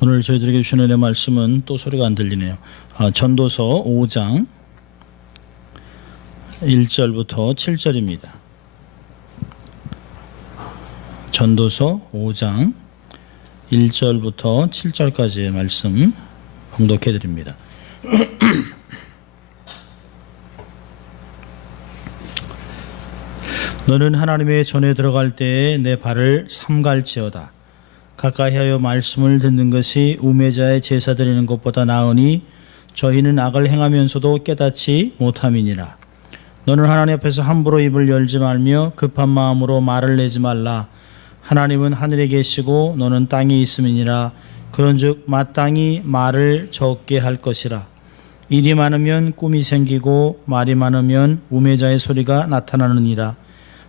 오늘 저희들에게 주신 은혜 말씀은 또 소리가 안 들리네요. 전도서 5장 1절부터 7절입니다. 전도서 5장 1절부터 7절까지의 말씀 봉독해 드립니다. 너는 하나님의 전에 들어갈 때에 내 발을 삼갈지어다. 가까이하여 말씀을 듣는 것이 우매자의 제사 드리는 것보다 나으니 저희는 악을 행하면서도 깨닫지 못함이니라. 너는 하나님 앞에서 함부로 입을 열지 말며 급한 마음으로 말을 내지 말라. 하나님은 하늘에 계시고 너는 땅에 있음이니라. 그런즉 마땅히 말을 적게 할 것이라. 일이 많으면 꿈이 생기고 말이 많으면 우매자의 소리가 나타나느니라.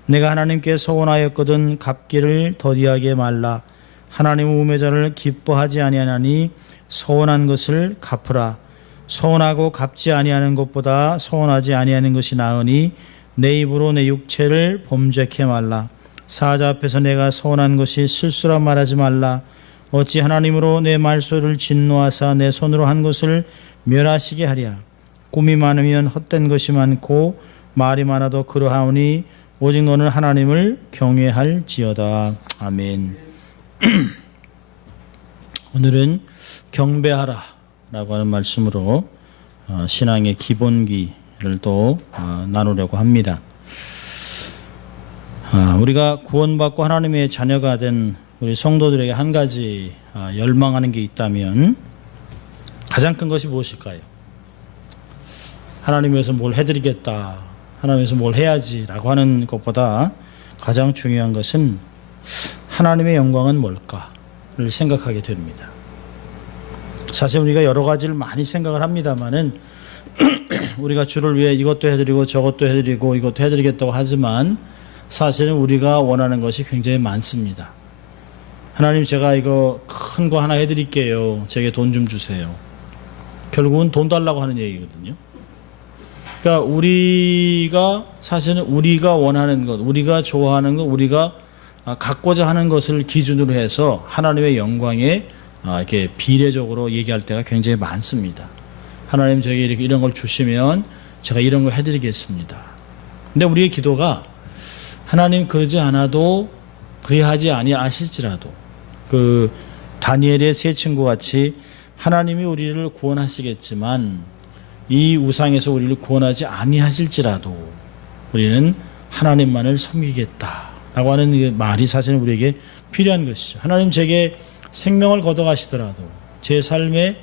내가 하나님께 서원하였거든 갚기를 더디하게 말라. 하나님은 우매자를 기뻐하지 아니하나니 서원한 것을 갚으라. 서원하고 갚지 아니하는 것보다 서원하지 아니하는 것이 나으니 내 입으로 내 육체를 범죄케 말라. 사자 앞에서 내가 서원한 것이 실수라 말하지 말라. 어찌 하나님으로 내 말소리를 진노하사 내 손으로 한 것을 멸하시게 하랴. 꿈이 많으면 헛된 것이 많고 말이 많아도 그러하오니 오직 너는 하나님을 경외할지어다. 아멘. 오늘은 경배하라 라고 하는 말씀으로 신앙의 기본기를 또 나누려고 합니다. 우리가 구원받고 하나님의 자녀가 된 우리 성도들에게 한 가지 열망하는 게 있다면 가장 큰 것이 무엇일까요? 하나님 위해서 뭘 해드리겠다, 하나님 위해서 뭘 해야지 라고 하는 것보다 가장 중요한 것은 하나님의 영광은 뭘까를 생각하게 됩니다. 사실 우리가 여러 가지를 많이 생각을 합니다만은 우리가 주를 위해 이것도 해드리고 저것도 해드리고 이것도 해드리겠다고 하지만 사실은 우리가 원하는 것이 굉장히 많습니다. 하나님, 제가 이거 큰 거 하나 해드릴게요. 제게 돈 좀 주세요. 결국은 돈 달라고 하는 얘기거든요. 그러니까 우리가 사실은 우리가 원하는 것, 우리가 좋아하는 것, 우리가 갖고자 하는 것을 기준으로 해서 하나님의 영광에 이렇게 비례적으로 얘기할 때가 굉장히 많습니다. 하나님, 저에게 이렇게 이런 걸 주시면 제가 이런 걸 해드리겠습니다. 근데 우리의 기도가 하나님 그러지 않아도 그리하지 아니하실지라도 그 다니엘의 세 친구 같이 하나님이 우리를 구원하시겠지만 이 우상에서 우리를 구원하지 아니하실지라도 우리는 하나님만을 섬기겠다라고 하는 말이 사실은 우리에게 필요한 것이죠. 하나님, 제게 생명을 걷어가시더라도, 제 삶에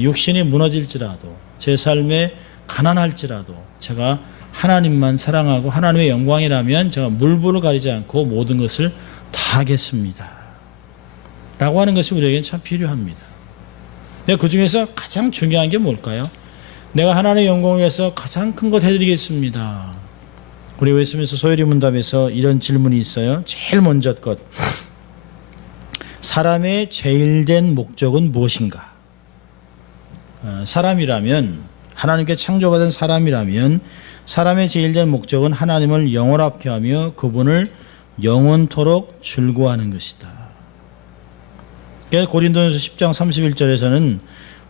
육신이 무너질지라도, 제 삶에 가난할지라도 제가 하나님만 사랑하고 하나님의 영광이라면 제가 물불을 가리지 않고 모든 것을 다 하겠습니다 라고 하는 것이 우리에게는 참 필요합니다. 근데 그 중에서 가장 중요한 게 뭘까요? 내가 하나님의 영광을 위해서 가장 큰 것 해드리겠습니다. 우리 웨스트민스터 소요리 문답에서 이런 질문이 있어요. 제일 먼저 것, 사람의 제일된 목적은 무엇인가? 사람이라면, 하나님께 창조받은 사람이라면 사람의 제일된 목적은 하나님을 영원하게 하며 그분을 영원토록 즐거워하는 것이다. 그래서 고린도전서 10장 31절에서는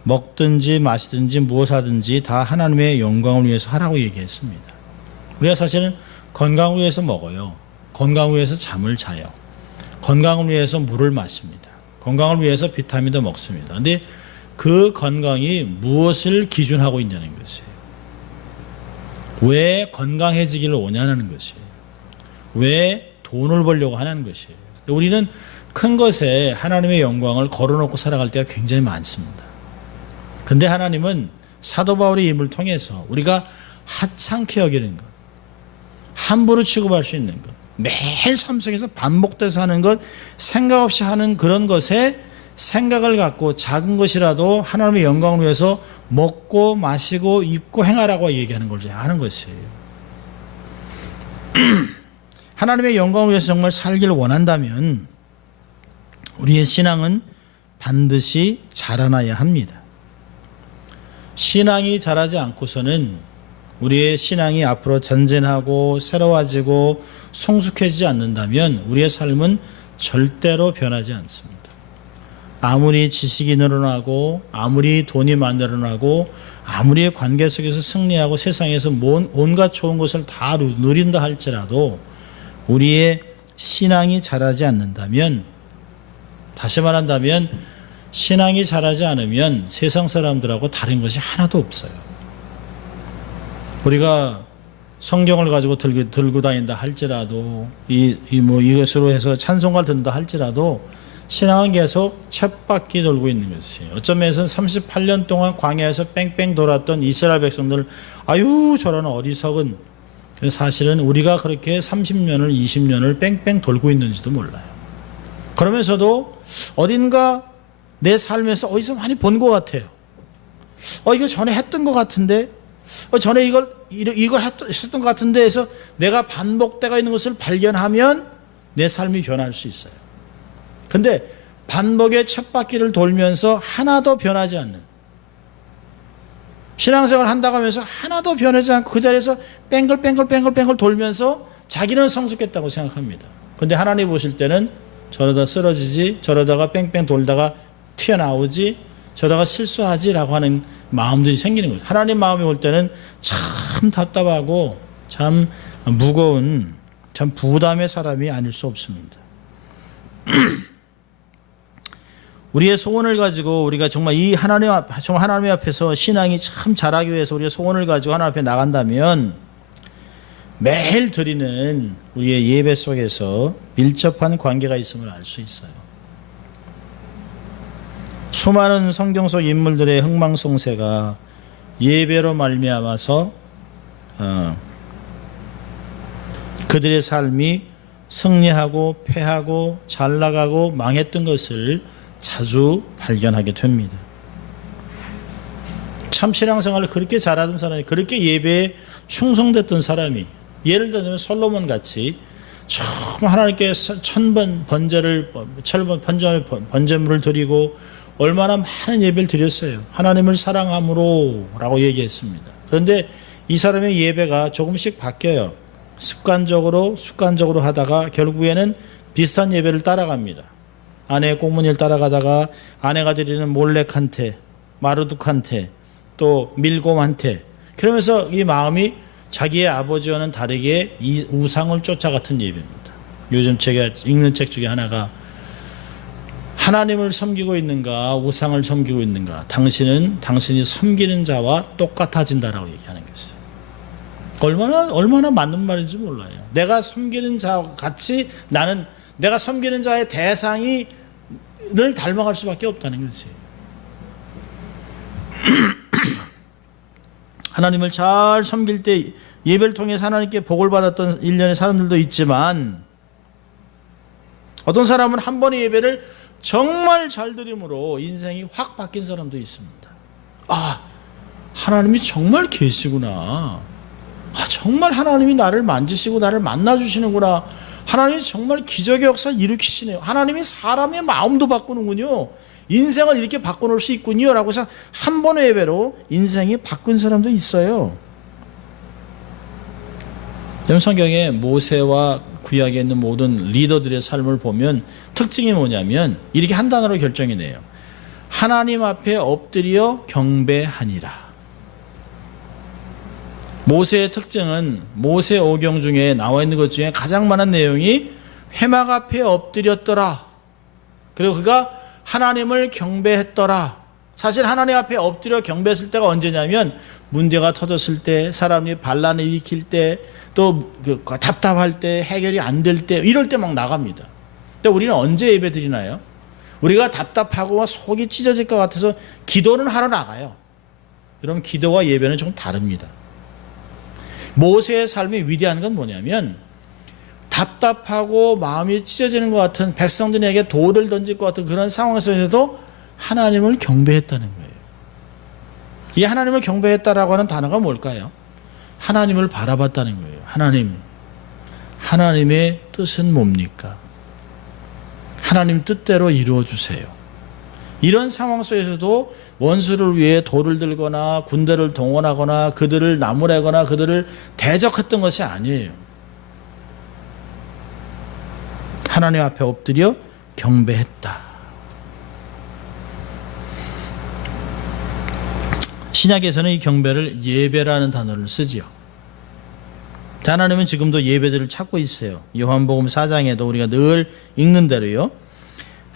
먹든지 마시든지 무엇하든지 다 하나님의 영광을 위해서 하라고 얘기했습니다. 우리가 사실은 건강을 위해서 먹어요. 건강을 위해서 잠을 자요. 건강을 위해서 물을 마십니다. 건강을 위해서 비타민도 먹습니다. 그런데 그 건강이 무엇을 기준하고 있냐는 것이에요. 왜 건강해지기를 원하는 것이에요. 왜 돈을 벌려고 하는 것이에요. 우리는 큰 것에 하나님의 영광을 걸어놓고 살아갈 때가 굉장히 많습니다. 근데 하나님은 사도 바울의 입을 통해서 우리가 하찮게 여기는 것, 함부로 취급할 수 있는 것, 매일 삶 속에서 반복돼서 하는 것, 생각 없이 하는 그런 것에 생각을 갖고 작은 것이라도 하나님의 영광을 위해서 먹고 마시고 입고 행하라고 얘기하는 걸 하는 것이에요. 하나님의 영광을 위해서 정말 살기를 원한다면 우리의 신앙은 반드시 자라나야 합니다. 신앙이 자라지 않고서는 우리의 신앙이 앞으로 전진하고 새로워지고 성숙해지지 않는다면 우리의 삶은 절대로 변하지 않습니다. 아무리 지식이 늘어나고 아무리 돈이 늘어나고 아무리 관계 속에서 승리하고 세상에서 온갖 좋은 것을 다 누린다 할지라도 우리의 신앙이 자라지 않는다면, 다시 말한다면 신앙이 자라지 않으면 세상 사람들하고 다른 것이 하나도 없어요. 우리가 성경을 가지고 들고 다닌다 할지라도 이것으로 해서 찬송가를 듣는다 할지라도 신앙은 계속 쳇바퀴 돌고 있는 것이에요. 어떤 면에서는 38년 동안 광야에서 뺑뺑 돌았던 이스라엘 백성들, 아유 저런 어리석은, 사실은 우리가 그렇게 30년을 20년을 뺑뺑 돌고 있는지도 몰라요. 그러면서도 어딘가 내 삶에서 어디서 많이 본 것 같아요. 이거 전에 했던 것 같은데, 전에 이거 했던 것 같은데 해서 내가 반복되어 있는 것을 발견하면 내 삶이 변할 수 있어요. 근데 반복의 쳇바퀴를 돌면서 하나도 변하지 않는, 신앙생활 한다고 하면서 하나도 변하지 않고 그 자리에서 뺑글 돌면서 자기는 성숙했다고 생각합니다. 근데 하나님 보실 때는 저러다 쓰러지지, 저러다가 뺑뺑 돌다가 튀어나오지, 저러다가 실수하지라고 하는 마음들이 생기는 거죠. 하나님 마음이 볼 때는 참 답답하고 참 무거운, 참 부담의 사람이 아닐 수 없습니다. 우리의 소원을 가지고 우리가 정말 이 하나님 앞에서 신앙이 참 자라기 위해서 우리의 소원을 가지고 하나님 앞에 나간다면 매일 드리는 우리의 예배 속에서 밀접한 관계가 있음을 알 수 있어요. 수많은 성경 속 인물들의 흥망성쇠가 예배로 말미암아서 그들의 삶이 승리하고 패하고 잘 나가고 망했던 것을 자주 발견하게 됩니다. 참 신앙생활을 그렇게 잘하던 사람이, 그렇게 예배에 충성됐던 사람이, 예를 들면 솔로몬 같이 정말 하나님께 천번 번제물을 드리고 얼마나 많은 예배를 드렸어요. 하나님을 사랑함으로 라고 얘기했습니다. 그런데 이 사람의 예배가 조금씩 바뀌어요. 습관적으로 하다가 결국에는 비슷한 예배를 따라갑니다. 아내의 꽁무니를 따라가다가 아내가 드리는 몰렉한테, 마르둑한테, 또 밀곰한테, 그러면서 이 마음이 자기의 아버지와는 다르게 이 우상을 쫓아갔던 예배입니다. 요즘 제가 읽는 책 중에 하나가 하나님을 섬기고 있는가 우상을 섬기고 있는가, 당신이 섬기는 자와 똑같아진다라고 얘기하는 것이에요. 얼마나 맞는 말인지 몰라요. 내가 섬기는 자와 같이 내가 섬기는 자의 대상을 닮아갈 수밖에 없다는 것이에요. 하나님을 잘 섬길 때 예배를 통해서 하나님께 복을 받았던 일련의 사람들도 있지만, 어떤 사람은 한 번의 예배를 정말 잘 드림으로 인생이 확 바뀐 사람도 있습니다. 하나님이 정말 계시구나. 정말 하나님이 나를 만지시고 나를 만나주시는구나. 하나님이 정말 기적의 역사를 일으키시네요. 하나님이 사람의 마음도 바꾸는군요. 인생을 이렇게 바꿔놓을 수 있군요. 라고 해서 한 번의 예배로 인생이 바꾼 사람도 있어요. 성경에 모세와 구약에 있는 모든 리더들의 삶을 보면 특징이 뭐냐면 이렇게 한 단어로 결정이네요. 하나님 앞에 엎드려 경배하니라. 모세의 특징은 모세 오경 중에 나와 있는 것 중에 가장 많은 내용이 회막 앞에 엎드렸더라. 그리고 그가 하나님을 경배했더라. 사실 하나님 앞에 엎드려 경배했을 때가 언제냐면 문제가 터졌을 때, 사람이 반란을 일으킬 때, 또 답답할 때, 해결이 안 될 때, 이럴 때 막 나갑니다. 근데 우리는 언제 예배 드리나요? 우리가 답답하고 속이 찢어질 것 같아서 기도는 하러 나가요. 그럼 기도와 예배는 좀 다릅니다. 모세의 삶이 위대한 건 뭐냐면 답답하고 마음이 찢어지는 것 같은, 백성들에게 돌을 던질 것 같은 그런 상황 속에서도 하나님을 경배했다는 거예요. 이 하나님을 경배했다라고 하는 단어가 뭘까요? 하나님을 바라봤다는 거예요. 하나님의 뜻은 뭡니까? 하나님 뜻대로 이루어주세요. 이런 상황 속에서도 원수를 위해 돌을 들거나 군대를 동원하거나 그들을 나무래거나 그들을 대적했던 것이 아니에요. 하나님 앞에 엎드려 경배했다. 신약에서는 이 경배를 예배라는 단어를 쓰지요. 하나님은 지금도 예배들을 찾고 있어요. 요한복음 4장에도 우리가 늘 읽는 대로요.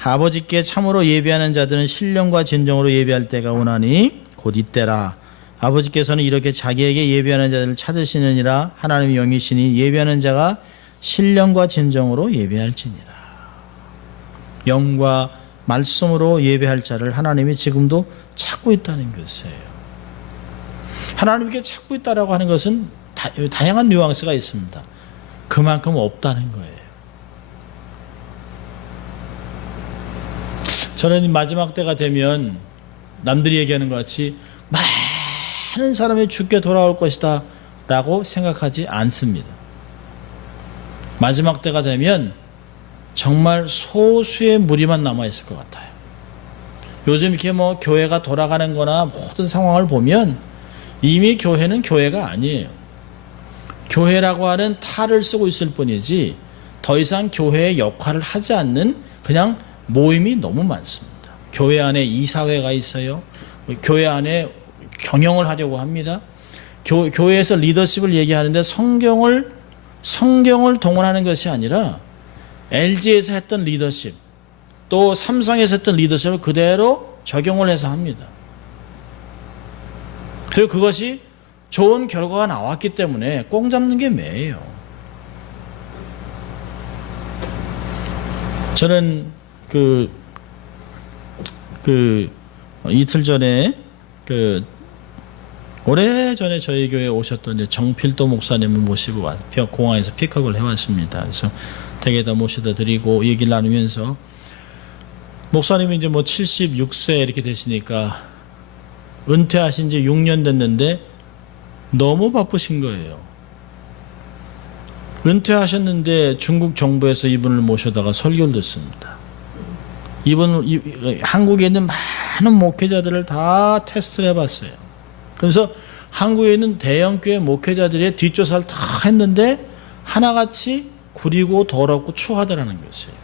아버지께 참으로 예배하는 자들은 신령과 진정으로 예배할 때가 오나니 곧 이때라. 아버지께서는 이렇게 자기에게 예배하는 자들을 찾으시느니라. 하나님의 영이시니 예배하는 자가 신령과 진정으로 예배할지니라. 영과 말씀으로 예배할 자를 하나님이 지금도 찾고 있다는 것이에요. 하나님께 찾고 있다라고 하는 것은 다양한 뉘앙스가 있습니다. 그만큼 없다는 거예요. 저는 마지막 때가 되면 남들이 얘기하는 것 같이 많은 사람이 죽게 돌아올 것이다 라고 생각하지 않습니다. 마지막 때가 되면 정말 소수의 무리만 남아있을 것 같아요. 요즘 이렇게 교회가 돌아가는 거나 모든 상황을 보면 이미 교회는 교회가 아니에요. 교회라고 하는 탈을 쓰고 있을 뿐이지 더 이상 교회의 역할을 하지 않는 그냥 모임이 너무 많습니다. 교회 안에 이사회가 있어요. 교회 안에 경영을 하려고 합니다. 교회에서 리더십을 얘기하는데 성경을 동원하는 것이 아니라 LG에서 했던 리더십, 또 삼성에서 했던 리더십을 그대로 적용을 해서 합니다. 그리고 그것이 좋은 결과가 나왔기 때문에 꽁 잡는 게 매예요. 저는 이틀 전에 오래전에 저희 교회에 오셨던 정필도 목사님을 모시고 공항에서 픽업을 해왔습니다. 그래서 댁에다 모셔다 드리고 얘기를 나누면서 목사님이 이제 76세 이렇게 되시니까 은퇴하신 지 6년 됐는데 너무 바쁘신 거예요. 은퇴하셨는데 중국 정부에서 이분을 모셔다가 설교를 듣습니다. 한국에 있는 많은 목회자들을 다 테스트를 해봤어요. 그래서 한국에 있는 대형교회 목회자들의 뒷조사를 다 했는데 하나같이 구리고 더럽고 추하다라는 것이에요.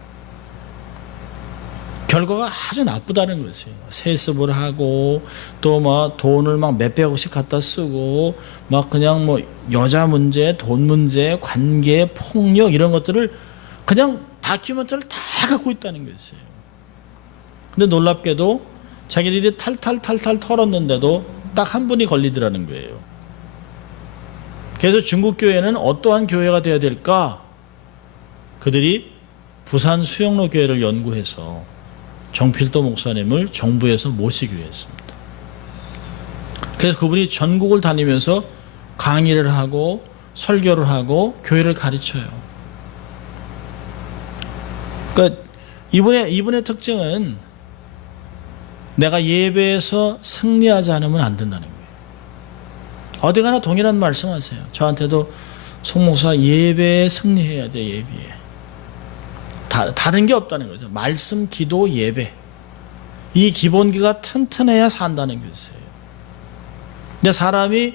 결과가 아주 나쁘다는 것이에요. 세습을 하고 또 돈을 몇백억씩 갖다 쓰고 그냥 여자 문제, 돈 문제, 관계, 폭력 이런 것들을 그냥 다큐멘터리를 다 갖고 있다는 것이에요. 근데 놀랍게도 자기들이 탈탈 털었는데도 딱 한 분이 걸리더라는 거예요. 그래서 중국 교회는 어떠한 교회가 되어야 될까? 그들이 부산 수영로 교회를 연구해서 정필도 목사님을 정부에서 모시기로 했습니다. 그래서 그분이 전국을 다니면서 강의를 하고 설교를 하고 교회를 가르쳐요. 그러니까 이분의 특징은 내가 예배에서 승리하지 않으면 안 된다는 거예요. 어디 가나 동일한 말씀하세요. 저한테도 송 목사 예배에 승리해야 돼. 예배에. 다른 게 없다는 거죠. 말씀, 기도, 예배. 이 기본기가 튼튼해야 산다는 것이에요. 근데 사람이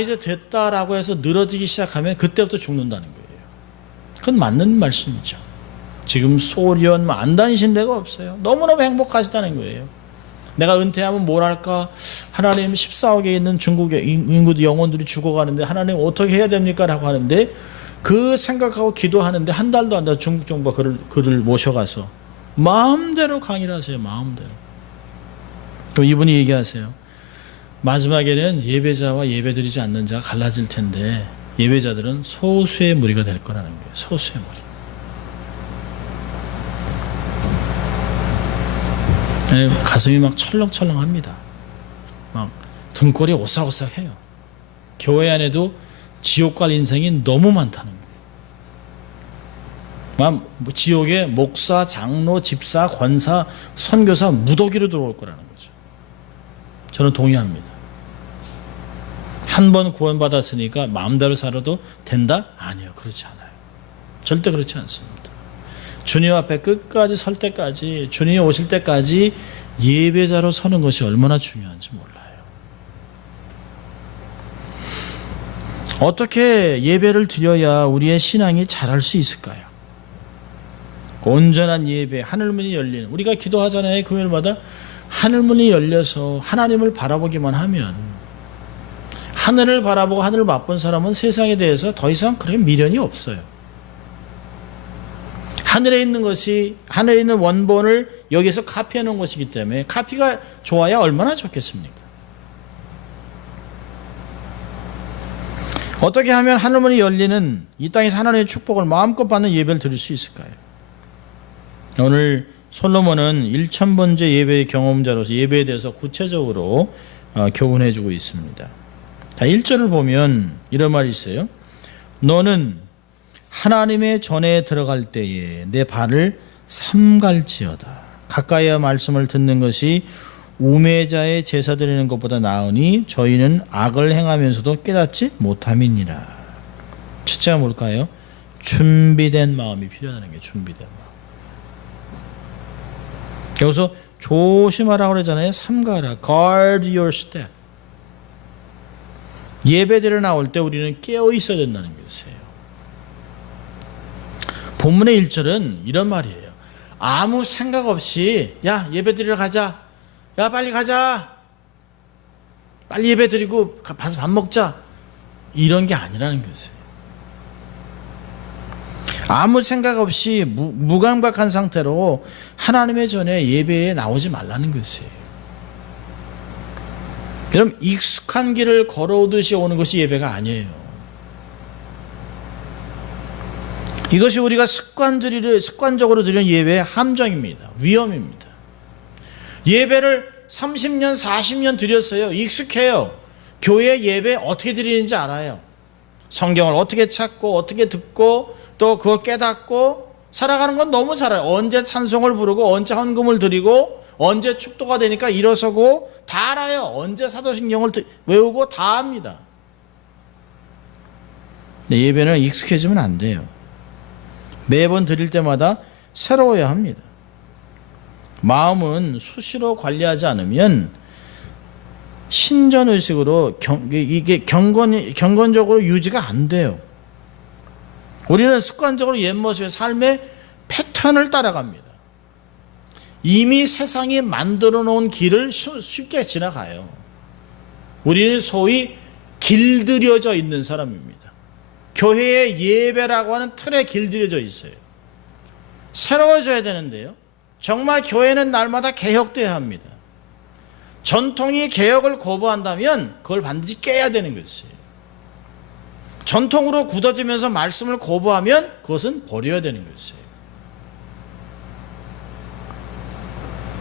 이제 됐다라고 해서 늘어지기 시작하면 그때부터 죽는다는 거예요. 그건 맞는 말씀이죠. 지금 소련 안 다니신 데가 없어요. 너무너무 행복하시다는 거예요. 내가 은퇴하면 뭘 할까? 하나님 14억에 있는 중국의 인구 영혼들이 죽어가는데 하나님 어떻게 해야 됩니까? 라고 하는데 그 생각하고 기도하는데 한 달도 안 돼서 중국 정부가 그를 모셔가서 마음대로 강의를 하세요. 마음대로. 그럼 이분이 얘기하세요. 마지막에는 예배자와 예배드리지 않는 자가 갈라질 텐데 예배자들은 소수의 무리가 될 거라는 거예요. 소수의 무리. 가슴이 철렁철렁합니다. 등골이 오싹오싹해요. 교회 안에도 지옥 갈 인생이 너무 많다는 거예요. 지옥에 목사, 장로, 집사, 권사, 선교사 무더기로 들어올 거라는 거죠. 저는 동의합니다. 한 번 구원받았으니까 마음대로 살아도 된다? 아니요, 그렇지 않아요. 절대 그렇지 않습니다. 주님 앞에 끝까지 설 때까지, 주님이 오실 때까지 예배자로 서는 것이 얼마나 중요한지 몰라요. 어떻게 예배를 드려야 우리의 신앙이 자랄 수 있을까요? 온전한 예배, 하늘문이 열리는, 우리가 기도하잖아요. 금요일마다 하늘문이 열려서 하나님을 바라보기만 하면, 하늘을 바라보고 하늘을 맛본 사람은 세상에 대해서 더 이상 그렇게 미련이 없어요. 하늘에 있는 것이, 하늘에 있는 원본을 여기서 카피해 놓은 것이기 때문에 카피가 좋아야 얼마나 좋겠습니까? 어떻게 하면 하늘문이 열리는 이 땅에서 하나님의 축복을 마음껏 받는 예배를 드릴 수 있을까요? 오늘 솔로몬은 1000번째 예배의 경험자로서 예배에 대해서 구체적으로 교훈해 주고 있습니다. 1절을 보면 이런 말이 있어요. 너는 하나님의 전에 들어갈 때에 내 발을 삼갈지어다. 가까이야 말씀을 듣는 것이 우매자의 제사 드리는 것보다 나으니 저희는 악을 행하면서도 깨닫지 못함이니라. 첫째가 뭘까요? 준비된 마음이 필요하다는 게, 준비된 마음. 여기서 조심하라고 그러잖아요. 삼가라. Guard your step. 예배드려 나올 때 우리는 깨어 있어야 된다는 것이에요. 본문의 1절은 이런 말이에요. 아무 생각 없이 야 예배드리러 가자. 야 빨리 가자. 빨리 예배드리고 가서 밥 먹자. 이런 게 아니라는 것이에요. 아무 생각 없이 무감각한 상태로 하나님의 전에 예배에 나오지 말라는 것이에요. 그럼 익숙한 길을 걸어오듯이 오는 것이 예배가 아니에요. 이것이 우리가 습관적으로 드리는 예배의 함정입니다. 위험입니다. 예배를 30년, 40년 드렸어요. 익숙해요. 교회 예배 어떻게 드리는지 알아요. 성경을 어떻게 찾고 어떻게 듣고 또 그걸 깨닫고 살아가는 건 너무 잘 알아요. 언제 찬송을 부르고 언제 헌금을 드리고 언제 축도가 되니까 일어서고 다 알아요. 언제 사도신경을 외우고 다 압니다. 예배는 익숙해지면 안 돼요. 매번 드릴 때마다 새로워야 합니다. 마음은 수시로 관리하지 않으면 신전의식으로 이게 경건적으로 유지가 안 돼요. 우리는 습관적으로 옛모습의 삶의 패턴을 따라갑니다. 이미 세상이 만들어 놓은 길을 쉽게 지나가요. 우리는 소위 길들여져 있는 사람입니다. 교회의 예배라고 하는 틀에 길들여져 있어요. 새로워져야 되는데요. 정말 교회는 날마다 개혁돼야 합니다. 전통이 개혁을 거부한다면 그걸 반드시 깨야 되는 것이에요. 전통으로 굳어지면서 말씀을 거부하면 그것은 버려야 되는 것이에요.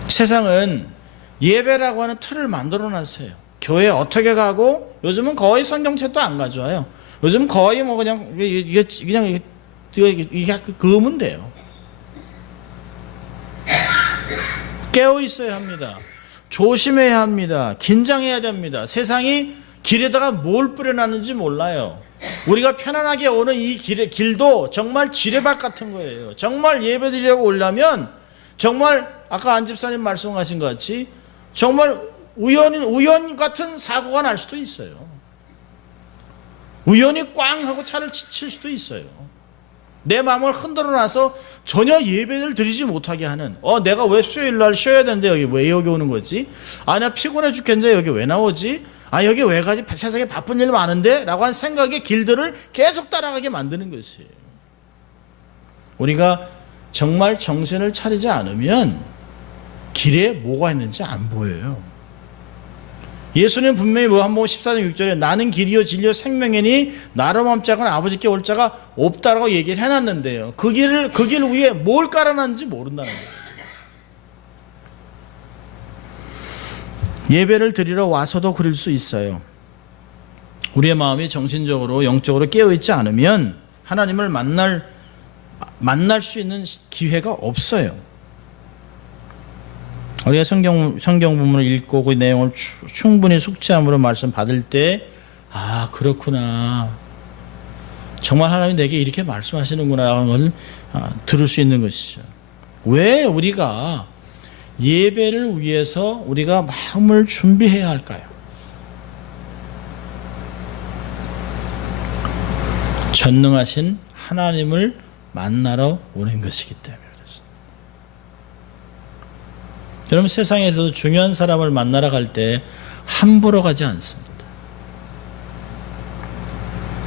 세상은 예배라고 하는 틀을 만들어 놨어요. 교회 어떻게 가고, 요즘은 거의 성경책도 안 가져와요. 요즘 거의 뭐 그냥 그으면 돼요. 깨어 있어야 합니다. 조심해야 합니다. 긴장해야 됩니다. 세상이 길에다가 뭘 뿌려놨는지 몰라요. 우리가 편안하게 오는 이 길도 정말 지뢰밭 같은 거예요. 정말 예배드리려고 오려면 정말 아까 안 집사님 말씀하신 것 같이 정말 우연 같은 사고가 날 수도 있어요. 우연히 꽝 하고 차를 칠 수도 있어요. 내 마음을 흔들어 놔서 전혀 예배를 드리지 못하게 하는, 내가 왜 수요일날 쉬어야 되는데 왜 여기 오는 거지? 나 피곤해 죽겠는데 여기 왜 나오지? 여기 왜 가지? 세상에 바쁜 일 많은데? 라고 한 생각의 길들을 계속 따라가게 만드는 것이에요. 우리가 정말 정신을 차리지 않으면 길에 뭐가 있는지 안 보여요. 예수는 분명히 요한복음 14장 6절에 나는 길이요 진리요 생명이니 나로 멈자건 아버지께 올 자가 없다라고 얘기를 해놨는데요. 그 길 위에 뭘 깔아놨는지 모른다는 거예요. 예배를 드리러 와서도 그럴 수 있어요. 우리의 마음이 정신적으로 영적으로 깨어있지 않으면 하나님을 만날 수 있는 기회가 없어요. 우리가 성경 부문을 읽고 그 내용을 충분히 숙지함으로 말씀 받을 때 그렇구나. 정말 하나님이 내게 이렇게 말씀하시는구나 하는 걸 들을 수 있는 것이죠. 왜 우리가 예배를 위해서 우리가 마음을 준비해야 할까요? 전능하신 하나님을 만나러 오는 것이기 때문에 그렇습니다. 여러분, 세상에서도 중요한 사람을 만나러 갈 때 함부로 가지 않습니다.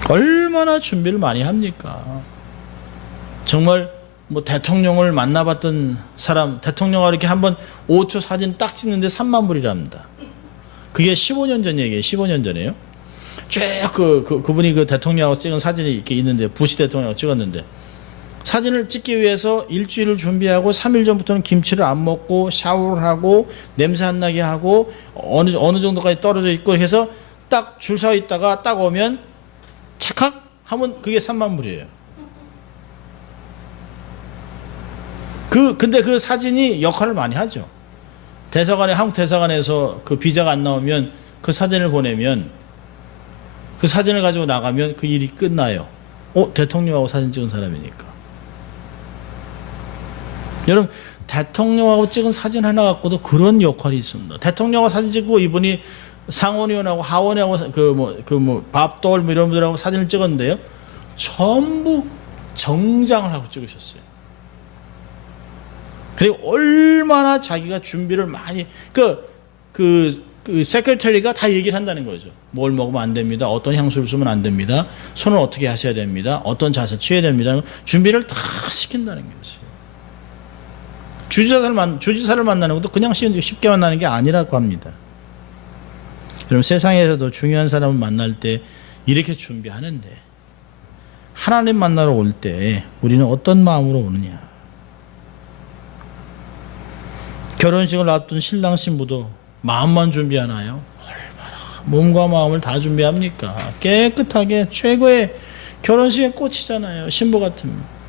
얼마나 준비를 많이 합니까? 정말 뭐 대통령을 만나봤던 사람, 대통령과 이렇게 한번 5초 사진 딱 찍는데 3만 불이랍니다. 그게 15년 전 얘기예요. 15년 전에요. 쭉 그분이 그 대통령하고 찍은 사진이 이렇게 있는데, 부시 대통령하고 찍었는데, 사진을 찍기 위해서 일주일을 준비하고 3일 전부터는 김치를 안 먹고 샤워를 하고 냄새 안 나게 하고 어느 정도까지 떨어져 있고 해서 딱 줄 서 있다가 딱 오면 착각 하면 그게 3만 불이에요. 근데 그 사진이 역할을 많이 하죠. 대사관에, 한국 대사관에서 그 비자가 안 나오면 그 사진을 보내면, 그 사진을 가지고 나가면 그 일이 끝나요. 대통령하고 사진 찍은 사람이니까. 여러분, 대통령하고 찍은 사진 하나 갖고도 그런 역할이 있습니다. 대통령하고 사진 찍고 이분이 상원의원하고 하원의원하고 밥돌 이런 분들하고 사진을 찍었는데요, 전부 정장을 하고 찍으셨어요. 그리고 얼마나 자기가 준비를 많이, 그 세크레터리가 다 얘기를 한다는 거죠. 뭘 먹으면 안 됩니다. 어떤 향수를 쓰면 안 됩니다. 손을 어떻게 하셔야 됩니다. 어떤 자세 취해야 됩니다. 준비를 다 시킨다는 것이에요. 주지사를 만나는 것도 그냥 쉽게 만나는 게 아니라고 합니다. 여러분, 세상에서도 중요한 사람을 만날 때 이렇게 준비하는데, 하나님 만나러 올 때 우리는 어떤 마음으로 오느냐. 결혼식을 앞둔 신랑 신부도 마음만 준비하나요? 얼마나 몸과 마음을 다 준비합니까? 깨끗하게 최고의 결혼식의 꽃이잖아요. 신부 같으면.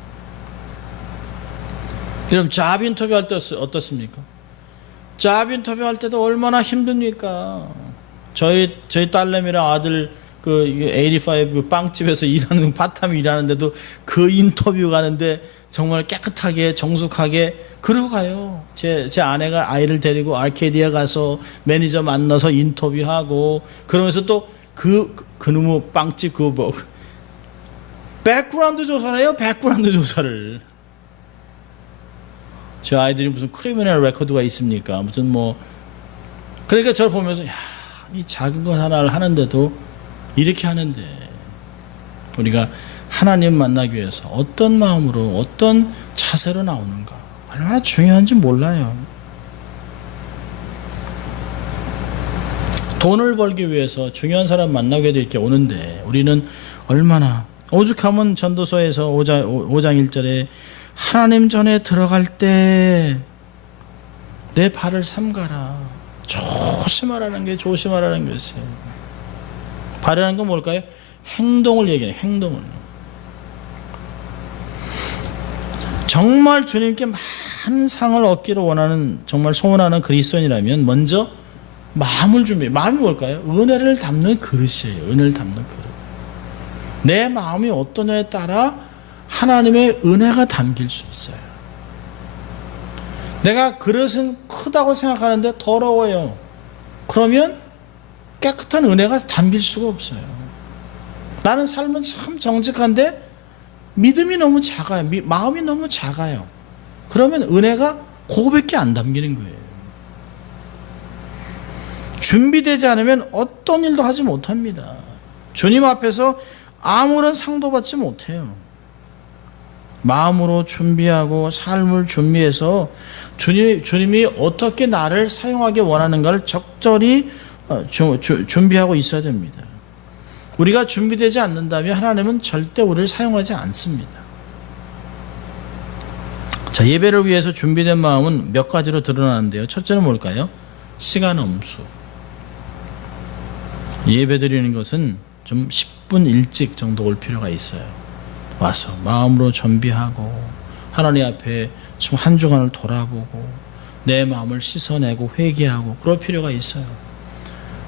여러분, 잡 인터뷰 할 때 어떻습니까? 잡 인터뷰 할 때도 얼마나 힘듭니까? 저희 딸내미랑 아들 그 85 그 빵집에서 일하는 파타임 일하는데도 그 인터뷰 가는데 정말 깨끗하게 정숙하게 그러고 가요. 제 아내가 아이를 데리고 아케디아 가서 매니저 만나서 인터뷰하고, 그러면서 또 그놈의 빵집 백그라운드 조사를 해요. 백그라운드 조사를. 저 아이들이 무슨 크리미널 레코드가 있습니까? 무슨 그러니까 저를 보면서, 이 작은 것 하나를 하는데도 이렇게 하는데, 우리가 하나님 만나기 위해서 어떤 마음으로 어떤 자세로 나오는가 얼마나 중요한지 몰라요. 돈을 벌기 위해서 중요한 사람 만나게 이렇게 오는데, 우리는 얼마나, 오죽하면 전도서에서 5장 1절에 하나님 전에 들어갈 때 내 발을 삼가라. 조심하라는 게, 조심하라는 것이에요. 발이라는 건 뭘까요? 행동을 얘기해요. 행동을. 정말 주님께 많은 상을 얻기를 원하는, 정말 소원하는 그리스도인이라면 먼저 마음을 준비해요. 마음이 뭘까요? 은혜를 담는 그릇이에요. 은혜를 담는 그릇. 내 마음이 어떠냐에 따라 하나님의 은혜가 담길 수 있어요. 내가 그릇은 크다고 생각하는데 더러워요. 그러면 깨끗한 은혜가 담길 수가 없어요. 나는 삶은 참 정직한데 믿음이 너무 작아요. 마음이 너무 작아요. 그러면 은혜가 그거밖에 안 담기는 거예요. 준비되지 않으면 어떤 일도 하지 못합니다. 주님 앞에서 아무런 상도 받지 못해요. 마음으로 준비하고 삶을 준비해서 주님이 어떻게 나를 사용하기 원하는가를 적절히 준비하고 있어야 됩니다. 우리가 준비되지 않는다면 하나님은 절대 우리를 사용하지 않습니다. 자, 예배를 위해서 준비된 마음은 몇 가지로 드러나는데요. 첫째는 뭘까요? 시간 엄수. 예배 드리는 것은 좀 10분 일찍 정도 올 필요가 있어요. 와서 마음으로 준비하고 하나님 앞에 좀 한 주간을 돌아보고 내 마음을 씻어내고 회개하고 그럴 필요가 있어요.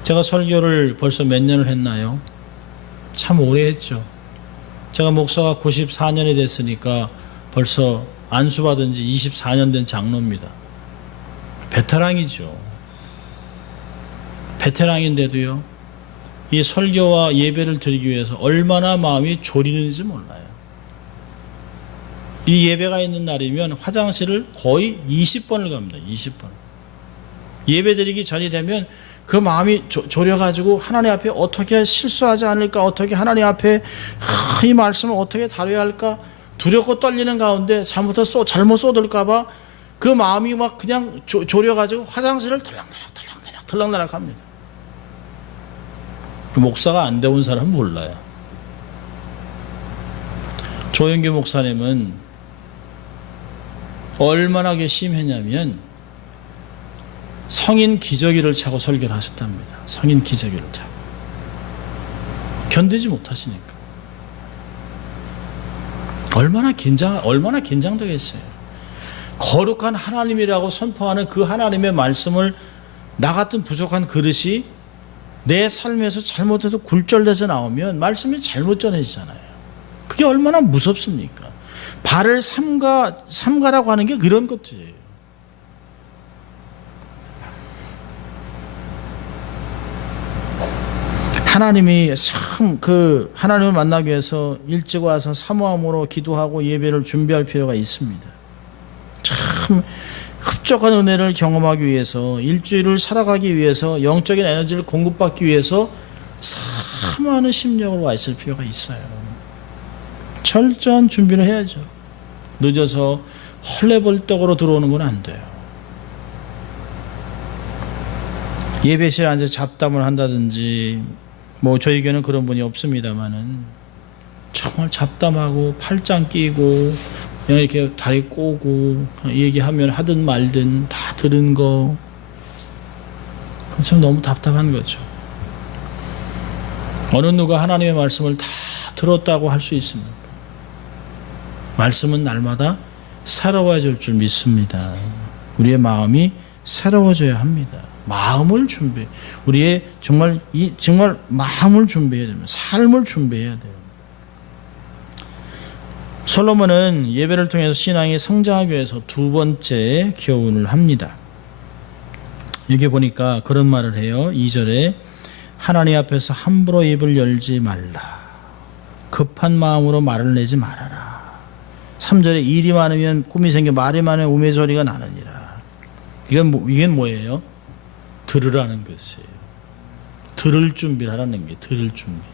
제가 설교를 벌써 몇 년을 했나요? 참 오래 했죠. 제가 목사가 94년이 됐으니까 벌써 안수받은 지 24년 된 장로입니다. 베테랑이죠. 베테랑인데도요, 이 설교와 예배를 드리기 위해서 얼마나 마음이 졸이는지 몰라요. 이 예배가 있는 날이면 화장실을 거의 20번을 갑니다. 20번. 예배드리기 전이 되면 그 마음이 졸여가지고 하나님 앞에 어떻게 실수하지 않을까, 어떻게 하나님 앞에 이 말씀을 어떻게 다뤄야 할까 두렵고 떨리는 가운데 잘못 쏟을까봐 그 마음이 막 그냥 졸여가지고 화장실을 털락털락 합니다. 그 목사가 안 되온 사람은 몰라요. 조영규 목사님은 얼마나 심했냐면 성인 기저귀를 차고 설교를 하셨답니다. 성인 기저귀를 차고. 견디지 못하시니까. 얼마나 긴장되겠어요. 거룩한 하나님이라고 선포하는 그 하나님의 말씀을 나 같은 부족한 그릇이 내 삶에서 잘못해서 굴절돼서 나오면 말씀이 잘못 전해지잖아요. 그게 얼마나 무섭습니까? 발을 삼가라고 하는 게 그런 것들이에요. 하나님이 참 하나님을 만나기 위해서 일찍 와서 사모함으로 기도하고 예배를 준비할 필요가 있습니다. 참 흡족한 은혜를 경험하기 위해서, 일주일을 살아가기 위해서, 영적인 에너지를 공급받기 위해서 사모하는 심령으로 와 있을 필요가 있어요. 철저한 준비를 해야죠. 늦어서 헐레벌떡으로 들어오는 건 안 돼요. 예배실에 앉아 잡담을 한다든지, 저희 교회는 그런 분이 없습니다만은 정말 잡담하고 팔짱 끼고 이렇게 다리 꼬고 얘기하면 하든 말든 다 들은 거, 참 너무 답답한 거죠. 어느 누가 하나님의 말씀을 다 들었다고 할 수 있습니까? 말씀은 날마다 새로워질 줄 믿습니다. 우리의 마음이 새로워져야 합니다. 마음을 준비해. 우리의 정말 마음을 준비해야 됩니다. 삶을 준비해야 돼요. 솔로몬은 예배를 통해서 신앙이 성장하기 위해서 두 번째 교훈을 합니다. 여기 보니까 그런 말을 해요. 2절에 하나님 앞에서 함부로 입을 열지 말라. 급한 마음으로 말을 내지 말아라. 3절에 일이 많으면 꿈이 생겨, 말이 많으면 우매소리가 나느니라. 이건 뭐예요? 들으라는 것이에요. 들을 준비를 하라는 게, 들을 준비.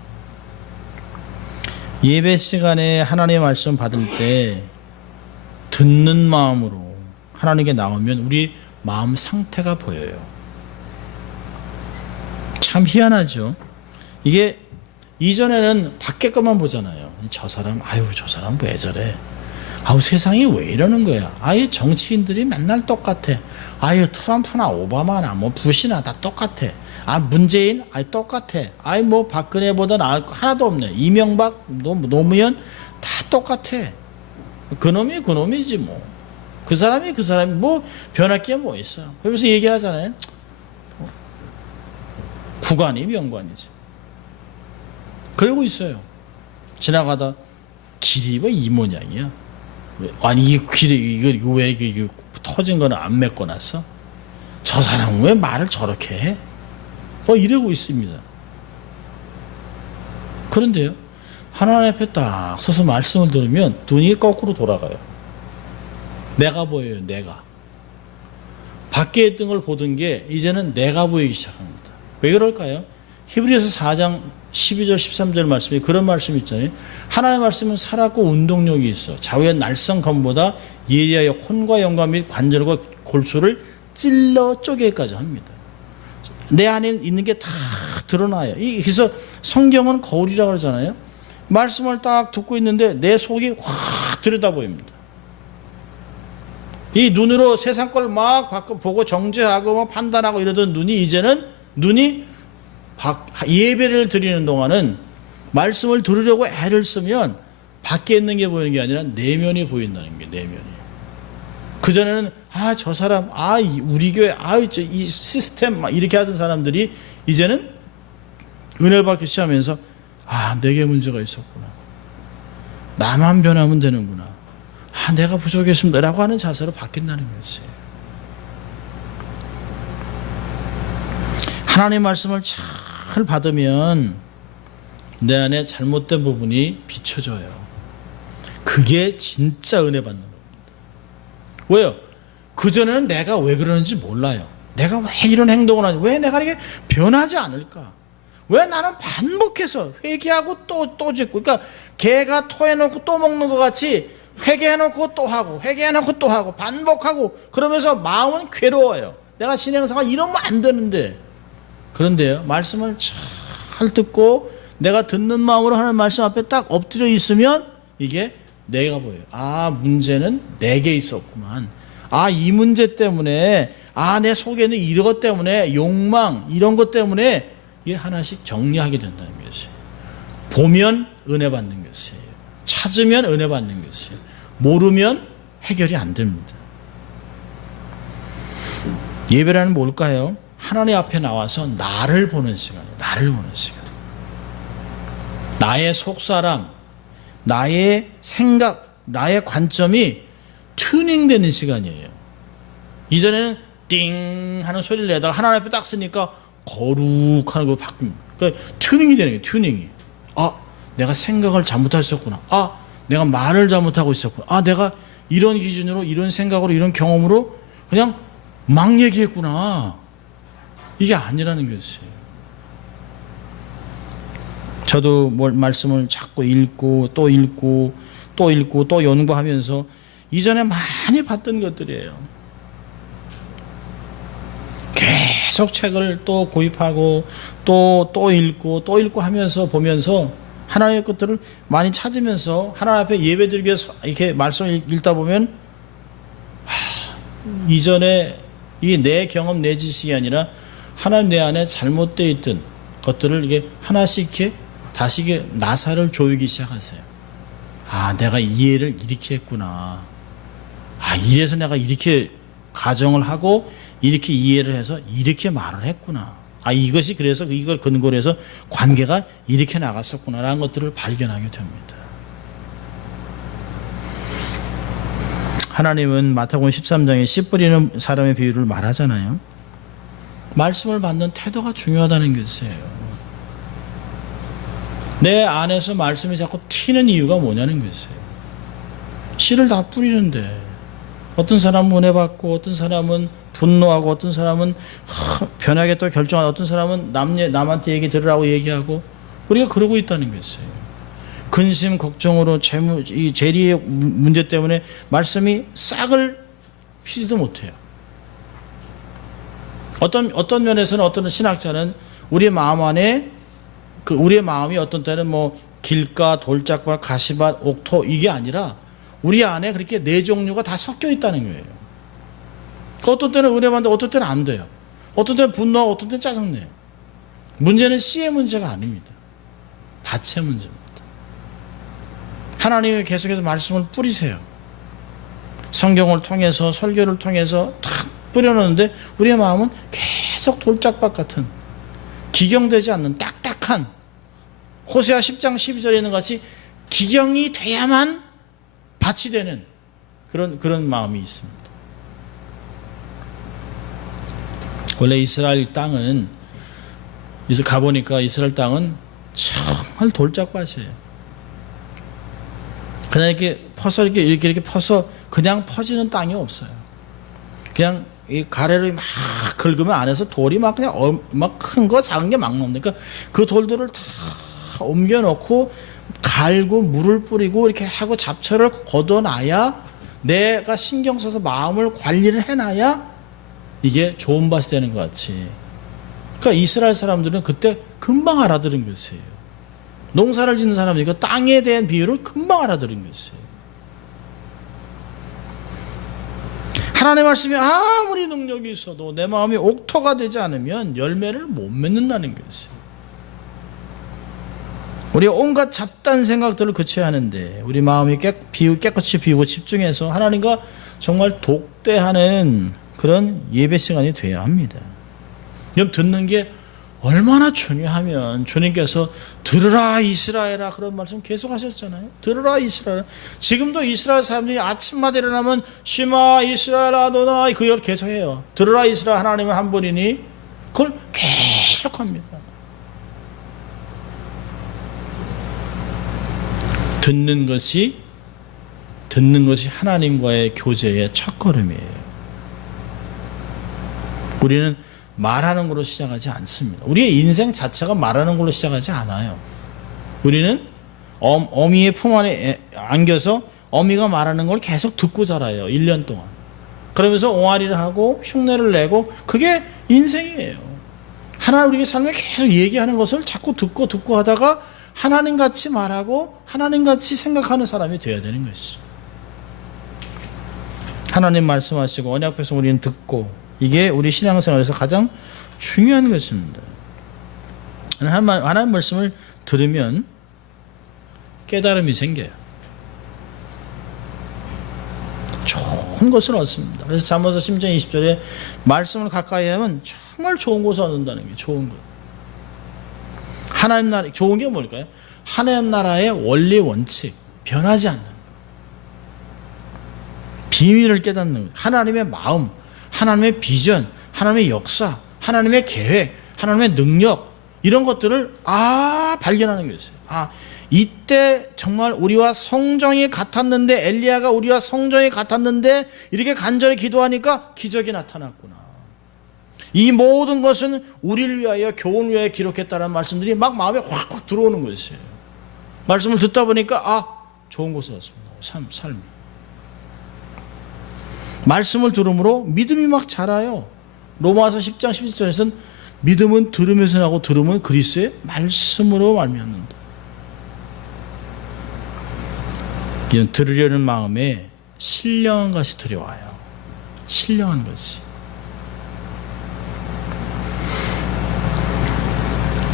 예배 시간에 하나님의 말씀 받을 때 듣는 마음으로 하나님께 나오면 우리 마음 상태가 보여요. 참 희한하죠. 이게 이전에는 밖에 것만 보잖아요. 저 사람 왜 저래? 세상이 왜 이러는 거야? 정치인들이 맨날 똑같아. 트럼프나 오바마나 부시나 다 똑같아. 문재인 똑같아. 박근혜보다 나을 거 하나도 없네. 이명박, 노무현 다 똑같아. 그놈이 그놈이지 그 사람이 변할 게 뭐 있어. 그래서 얘기하잖아요. 구관이 명관이지. 그러고 있어요. 지나가다 길이 왜 이 모양이야? 이 길이 이거 왜 이게 터진 거는 안 메꿔놨어? 저 사람은 왜 말을 저렇게 해? 이러고 있습니다. 그런데요, 하나님 앞에 딱 서서 말씀을 들으면 눈이 거꾸로 돌아가요. 내가 보여요. 내가. 밖에 있던 걸 보던 게 이제는 내가 보이기 시작합니다. 왜 그럴까요? 히브리서 4장 12절 13절 말씀에 그런 말씀이 있잖아요. 하나님의 말씀은 살았고 운동력이 있어. 좌우의 날성검보다 예리하여 혼과 영과 및 관절과 골수를 찔러 쪼개기까지 합니다. 내 안에 있는 게 다 드러나요. 그래서 성경은 거울이라고 그러잖아요. 말씀을 딱 듣고 있는데 내 속이 확 들여다 보입니다. 이 눈으로 세상 걸 막 보고 정죄하고 판단하고 이러던 이제는 눈이 예배를 드리는 동안은 말씀을 들으려고 애를 쓰면 밖에 있는 게 보이는 게 아니라 내면이 보인다는 게, 내면이. 그전에는 저 사람, 우리 교회, 이 시스템 이렇게 하던 사람들이 이제는 은혜를 받기 시작하면서 내게 문제가 있었구나. 나만 변하면 되는구나. 내가 부족했습니다. 라고 하는 자세로 바뀐다는 것이에요. 하나님의 말씀을 잘 받으면 내 안에 잘못된 부분이 비춰져요. 그게 진짜 은혜 받는 겁니다. 왜요? 그전에는 내가 왜 그러는지 몰라요. 내가 왜 이런 행동을 하지? 왜 내가 이렇게 변하지 않을까? 왜 나는 반복해서 회개하고 또 짓고, 그러니까 개가 토해놓고 또 먹는 것 같이 회개해놓고 또 하고 회개해놓고 또 하고 반복하고 그러면서 마음은 괴로워요. 내가 신앙생활 이러면 안 되는데. 그런데요, 말씀을 잘 듣고 내가 듣는 마음으로 하는 말씀 앞에 딱 엎드려 있으면 이게 내가 보여요. 아, 문제는 내게 있었구만. 아, 이 문제 때문에, 아, 내 속에는 이것 때문에, 욕망 이런 것 때문에 이게 하나씩 정리하게 된다는 것이에요. 보면 은혜 받는 것이에요. 찾으면 은혜 받는 것이에요. 모르면 해결이 안 됩니다. 예배라는 뭘까요? 하나님 앞에 나와서 나를 보는 시간이에요. 나를 보는 시간. 나의 속사람, 나의 생각, 나의 관점이 튜닝되는 시간이에요. 이전에는 띵 하는 소리를 내다가 하나님 앞에 딱 쓰니까 거룩하는 거 바뀝니다. 그러니까 튜닝이 되는 거예요. 튜닝이. 아, 내가 생각을 잘못했었구나. 아, 내가 말을 잘못하고 있었구나. 아, 내가 이런 기준으로, 이런 생각으로, 이런 경험으로 그냥 막 얘기했구나. 이게 아니라는 것이에요. 저도 말씀을 자꾸 읽고 또 읽고 또 읽고 또 연구하면서 이전에 많이 봤던 것들이에요. 계속 책을 또 구입하고 또 읽고 또 읽고 하면서 보면서 하나님의 것들을 많이 찾으면서 하나님 앞에 예배드리기 위해서 이렇게 말씀을 읽다 보면 이전에 이 내 경험 내 지식이 아니라 하나님 내 안에 잘못되어 있던 것들을 이게 하나씩 이렇게 다시 이게 나사를 조이기 시작하세요. 아, 내가 이해를 이렇게 했구나. 아, 이래서 내가 이렇게 가정을 하고 이렇게 이해를 해서 이렇게 말을 했구나. 아, 이것이 그래서 이걸 근거로 해서 관계가 이렇게 나갔었구나라는 것들을 발견하게 됩니다. 하나님은 마태복음 13장에 씨 뿌리는 사람의 비유를 말하잖아요. 말씀을 받는 태도가 중요하다는 것이에요. 내 안에서 말씀이 자꾸 튀는 이유가 뭐냐는 것이에요. 씨를 다 뿌리는데 어떤 사람은 은혜 받고 어떤 사람은 분노하고 어떤 사람은 변하게 또 결정하고 어떤 사람은 남한테 얘기 들으라고 얘기하고 우리가 그러고 있다는 것이에요. 근심 걱정으로 이 재리의 문제 때문에 말씀이 싹을 피지도 못해요. 어떤 면에서는 어떤 신학자는 우리의 마음 안에 우리의 마음이 어떤 때는 뭐 길가, 돌짝밭, 가시밭, 옥토 이게 아니라 우리 안에 그렇게 네 종류가 다 섞여 있다는 거예요. 어떤 때는 은혜 받는데 어떤 때는 안 돼요. 어떤 때는 분노하고 어떤 때는 짜증내요. 문제는 씨의 문제가 아닙니다. 밭의 문제입니다. 하나님이 계속해서 말씀을 뿌리세요. 성경을 통해서 설교를 통해서 탁 뿌려놓는데 우리의 마음은 계속 돌짝밭 같은 기경되지 않는 딱딱한 호세아 10장 12절에 있는 것이 기경이 돼야만 밭이 되는 그런 마음이 있습니다. 원래 이스라엘 땅은 가보니까 이스라엘 땅은 정말 돌짝밭이에요. 그냥 이렇게 퍼서 이렇게 퍼서 그냥 퍼지는 땅이 없어요. 그냥 이 가래를 막 긁으면 안에서 돌이 막 그냥 막 큰 거 작은 게 막 나옵니까? 그 돌들을 다 옮겨놓고 갈고 물을 뿌리고 이렇게 하고 잡초를 걷어놔야 내가 신경 써서 마음을 관리를 해놔야 이게 좋은 밭이 되는 것 같이. 그러니까 이스라엘 사람들은 그때 금방 알아들은 것이에요. 농사를 짓는 사람이니까 땅에 대한 비유를 금방 알아들은 것이에요. 하나님의 말씀이 아무리 능력이 있어도 내 마음이 옥토가 되지 않으면 열매를 못 맺는다는 것이에요. 우리가 온갖 잡다한 생각들을 그쳐야 하는데 우리 마음이 깨끗이 비우고 집중해서 하나님과 정말 독대하는 그런 예배 시간이 돼야 합니다. 그럼 듣는 게 얼마나 중요하면 주님께서 들으라 이스라엘아 그런 말씀 계속 하셨잖아요. 들으라 이스라엘아. 지금도 이스라엘 사람들이 아침마다 일어나면 시마 이스라엘 아도나이 그걸 계속 해요. 들으라 이스라엘 하나님은 한 분이니 그걸 계속 합니다. 듣는 것이 하나님과의 교제의 첫걸음이에요. 우리는 말하는 걸로 시작하지 않습니다. 우리의 인생 자체가 말하는 걸로 시작하지 않아요. 우리는 어미의 품 안에 안겨서 어미가 말하는 걸 계속 듣고 자라요. 1년 동안. 그러면서 옹알이를 하고 흉내를 내고 그게 인생이에요. 하나님 우리의 삶에 계속 얘기하는 것을 자꾸 듣고 하다가 하나님같이 말하고 하나님같이 생각하는 사람이 되어야 되는 것이죠. 하나님 말씀하시고 언약 백성 우리는 듣고, 이게 우리 신앙생활에서 가장 중요한 것입니다. 하나님 말씀을 들으면 깨달음이 생겨요. 좋은 것을 얻습니다. 그래서 잠언서 10장 20절에 말씀을 가까이 하면 정말 좋은 것을 얻는다는 게 좋은 것. 하나님 나라, 좋은 게 뭘까요? 하나님 나라의 원리 원칙, 변하지 않는 것. 비밀을 깨닫는 것. 하나님의 마음, 하나님의 비전, 하나님의 역사, 하나님의 계획, 하나님의 능력, 이런 것들을 발견하는 게 있어요. 이때 정말 우리와 성정이 같았는데, 엘리야가 우리와 성정이 같았는데 이렇게 간절히 기도하니까 기적이 나타났구나. 이 모든 것은 우리를 위하여, 교훈을 위하여 기록했다는 말씀들이 막 마음에 확 들어오는 것이에요. 말씀을 듣다 보니까 좋은 것을 얻습니다. 삶이. 말씀을 들음으로 믿음이 막 자라요. 로마서 10장 17절에서는 믿음은 들으면서 나고 들음은 그리스도의 말씀으로 말미암는다. 이런 들으려는 마음에 신령한 것이 들여와요. 신령한 것이.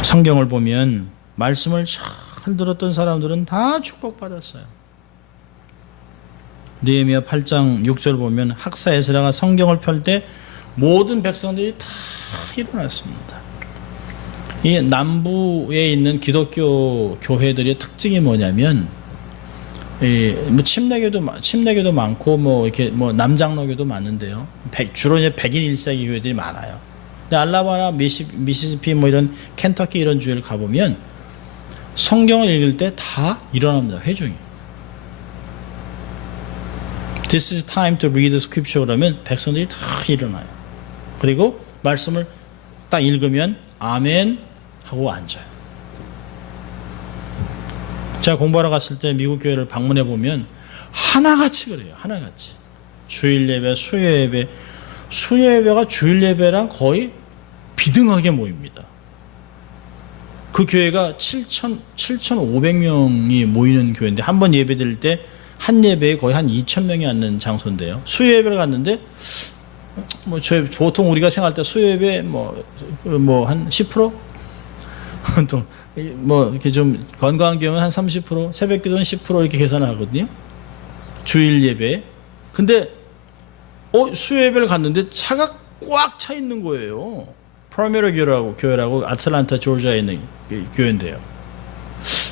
성경을 보면 말씀을 잘 들었던 사람들은 다 축복받았어요. 느헤미야 8장 6절 보면 학사 에스라가 성경을 펼 때 모든 백성들이 다 일어났습니다. 이 남부에 있는 기독교 교회들의 특징이 뭐냐면, 침례교도 많고 이렇게 남장로교도 많은데요. 주로 이제 백인 1세기 교회들이 많아요. 근데 알라바나 미시시피 이런 켄터키 이런 주를 가보면 성경을 읽을 때 다 일어납니다. 회중이. This is time to read the scripture 그러면 백성들이 다 일어나요. 그리고 말씀을 딱 읽으면 아멘 하고 앉아요. 제가 공부하러 갔을 때 미국 교회를 방문해 보면 하나같이 그래요. 하나같이. 주일 예배, 수요 예배가 주일 예배랑 거의 비등하게 모입니다. 그 교회가 7,500명이 모이는 교회인데 한 번 예배 드릴 때 한 예배에 거의 한 2,000명이 앉는 장소인데요. 수요 예배를 갔는데 보통 우리가 생각할 때 수요 예배 한 10%? 또 이렇게 좀 건강한 경우는 한 30%, 새벽 기도는 10% 이렇게 계산을 하거든요. 주일 예배. 근데 수요 예배를 갔는데 차가 꽉 차 있는 거예요. 프라메로 교회라고 아틀란타 조지아에 있는 교회인데요.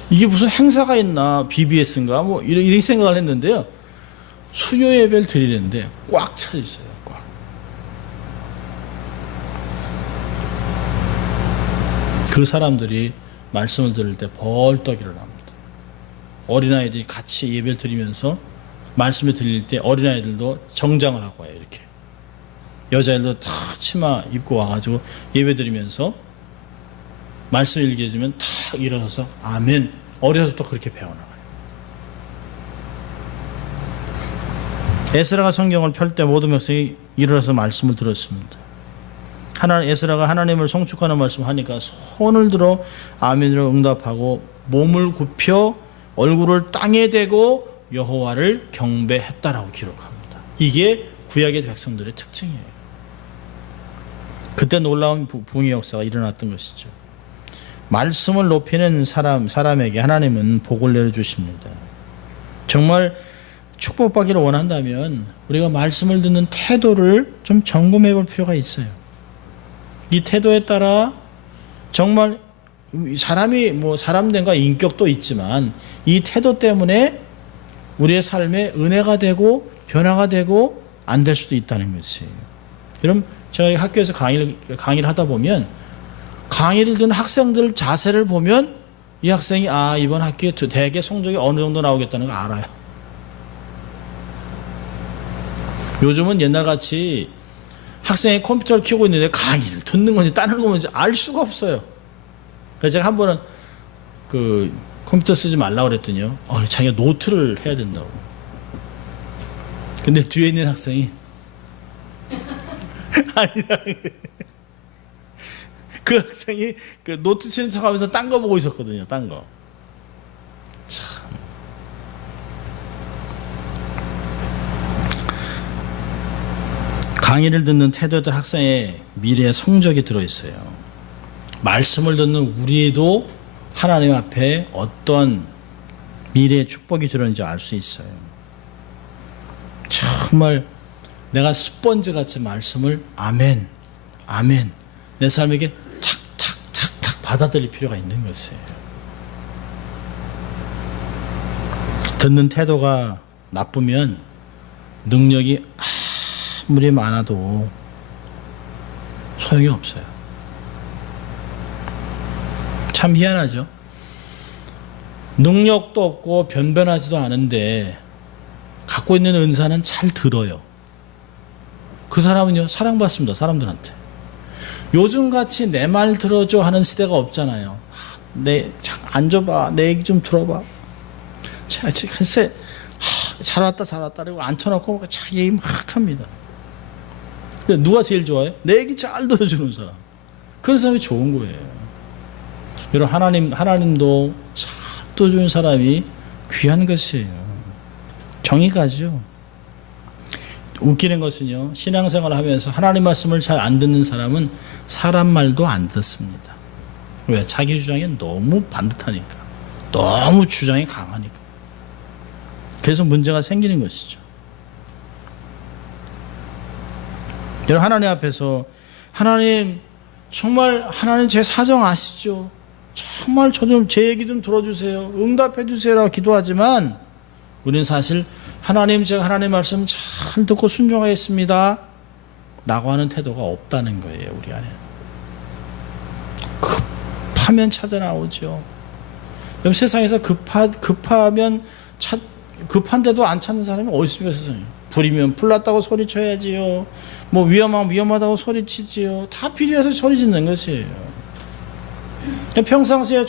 이게 무슨 행사가 있나, BBS인가 이런 생각을 했는데요. 수요 예배를 드리는데 꽉 차 있어요. 꽉. 그 사람들이 말씀을 들을 때 벌떡 일어납니다. 어린아이들이 같이 예배를 드리면서 말씀을 드릴 때 어린아이들도 정장을 하고 와요. 이렇게 여자애들도 다 치마 입고 와가지고 예배 드리면서 말씀 읽어주면 탁 일어서서 아멘. 어려서부터 그렇게 배워나가요. 에스라가 성경을 펼 때 모든 백성이 일어나서 말씀을 들었습니다. 에스라가 하나님을 송축하는 말씀을 하니까 손을 들어 아멘으로 응답하고 몸을 굽혀 얼굴을 땅에 대고 여호와를 경배했다라고 기록합니다. 이게 구약의 백성들의 특징이에요. 그때 놀라운 부흥의 역사가 일어났던 것이죠. 말씀을 높이는 사람에게 하나님은 복을 내려주십니다. 정말 축복받기를 원한다면 우리가 말씀을 듣는 태도를 좀 점검해 볼 필요가 있어요. 이 태도에 따라 정말 사람이 사람됨과 인격도 있지만 이 태도 때문에 우리의 삶에 은혜가 되고 변화가 되고 안 될 수도 있다는 것이에요. 여러분, 제가 학교에서 강의를 하다 보면 강의를 듣는 학생들 자세를 보면 이 학생이 이번 학기에 대개 성적이 어느 정도 나오겠다는 거 알아요. 요즘은 옛날같이 학생이 컴퓨터를 켜고 있는데 강의를 듣는 건지 다른 건지 알 수가 없어요. 그래서 제가 한 번은 그 컴퓨터 쓰지 말라고 그랬더니요. 자기가 노트를 해야 된다고. 근데 뒤에 있는 학생이 아니라 그 학생이 그 노트 치는 척 하면서 딴 거 보고 있었거든요. 딴 거. 참. 강의를 듣는 태도들 학생의 미래의 성적이 들어있어요. 말씀을 듣는 우리도 하나님 앞에 어떤 미래의 축복이 들어있는지 알 수 있어요. 정말 내가 스펀지 같이 말씀을 아멘, 아멘 내 삶에게 탁탁탁탁 받아들일 필요가 있는 것이에요. 듣는 태도가 나쁘면 능력이 아무리 많아도 소용이 없어요. 참 희한하죠. 능력도 없고 변변하지도 않은데 갖고 있는 은사는 잘 들어요. 그 사람은요 사랑받습니다. 사람들한테. 요즘같이 내 말 들어줘 하는 시대가 없잖아요. 앉아봐, 내 얘기 좀 들어봐. 글쎄 잘 왔다 그리고 앉혀놓고 자기 얘기 막 합니다. 근데 누가 제일 좋아해요? 내 얘기 잘 들어주는 사람. 그런 사람이 좋은 거예요. 여러분 하나님도 잘 들어주는 사람이 귀한 것이에요. 정이 가죠. 웃기는 것은요, 신앙생활을 하면서 하나님 말씀을 잘 안 듣는 사람은 사람 말도 안 듣습니다. 왜? 자기 주장이 너무 반듯하니까, 너무 주장이 강하니까. 그래서 문제가 생기는 것이죠. 여러분 하나님 앞에서 하나님 정말 하나님 제 사정 아시죠? 정말 제 얘기 좀 들어주세요. 응답해 주세요라고 기도하지만 우리는 사실 하나님 제가 하나님 말씀 잘 듣고 순종하겠습니다 라고 하는 태도가 없다는 거예요. 우리 안에 급하면 찾아 나오죠. 여러분 세상에서 급하면 급한데도 안 찾는 사람이 어디 있습니까? 세상에. 불이면 불났다고 소리쳐야지요. 뭐 위험하다고 소리치지요. 다 필요해서 소리 짓는 것이에요. 평상시에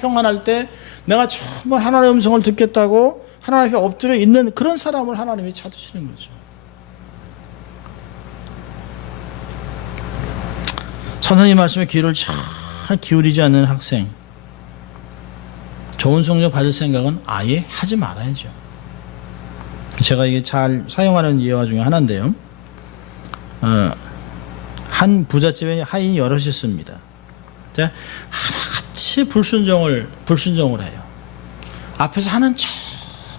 평안할 때 내가 정말 하나님의 음성을 듣겠다고 하나님 앞에 엎드려 있는 그런 사람을 하나님이 찾으시는 거죠. 선생님 말씀에 귀를 잘 기울이지 않는 학생, 좋은 성적 받을 생각은 아예 하지 말아야죠. 제가 이게 잘 사용하는 예화 중에 하나인데요. 한 부잣집에 하인이 여럿이 있습니다. 하나같이 불순종을 해요. 앞에서 하는 척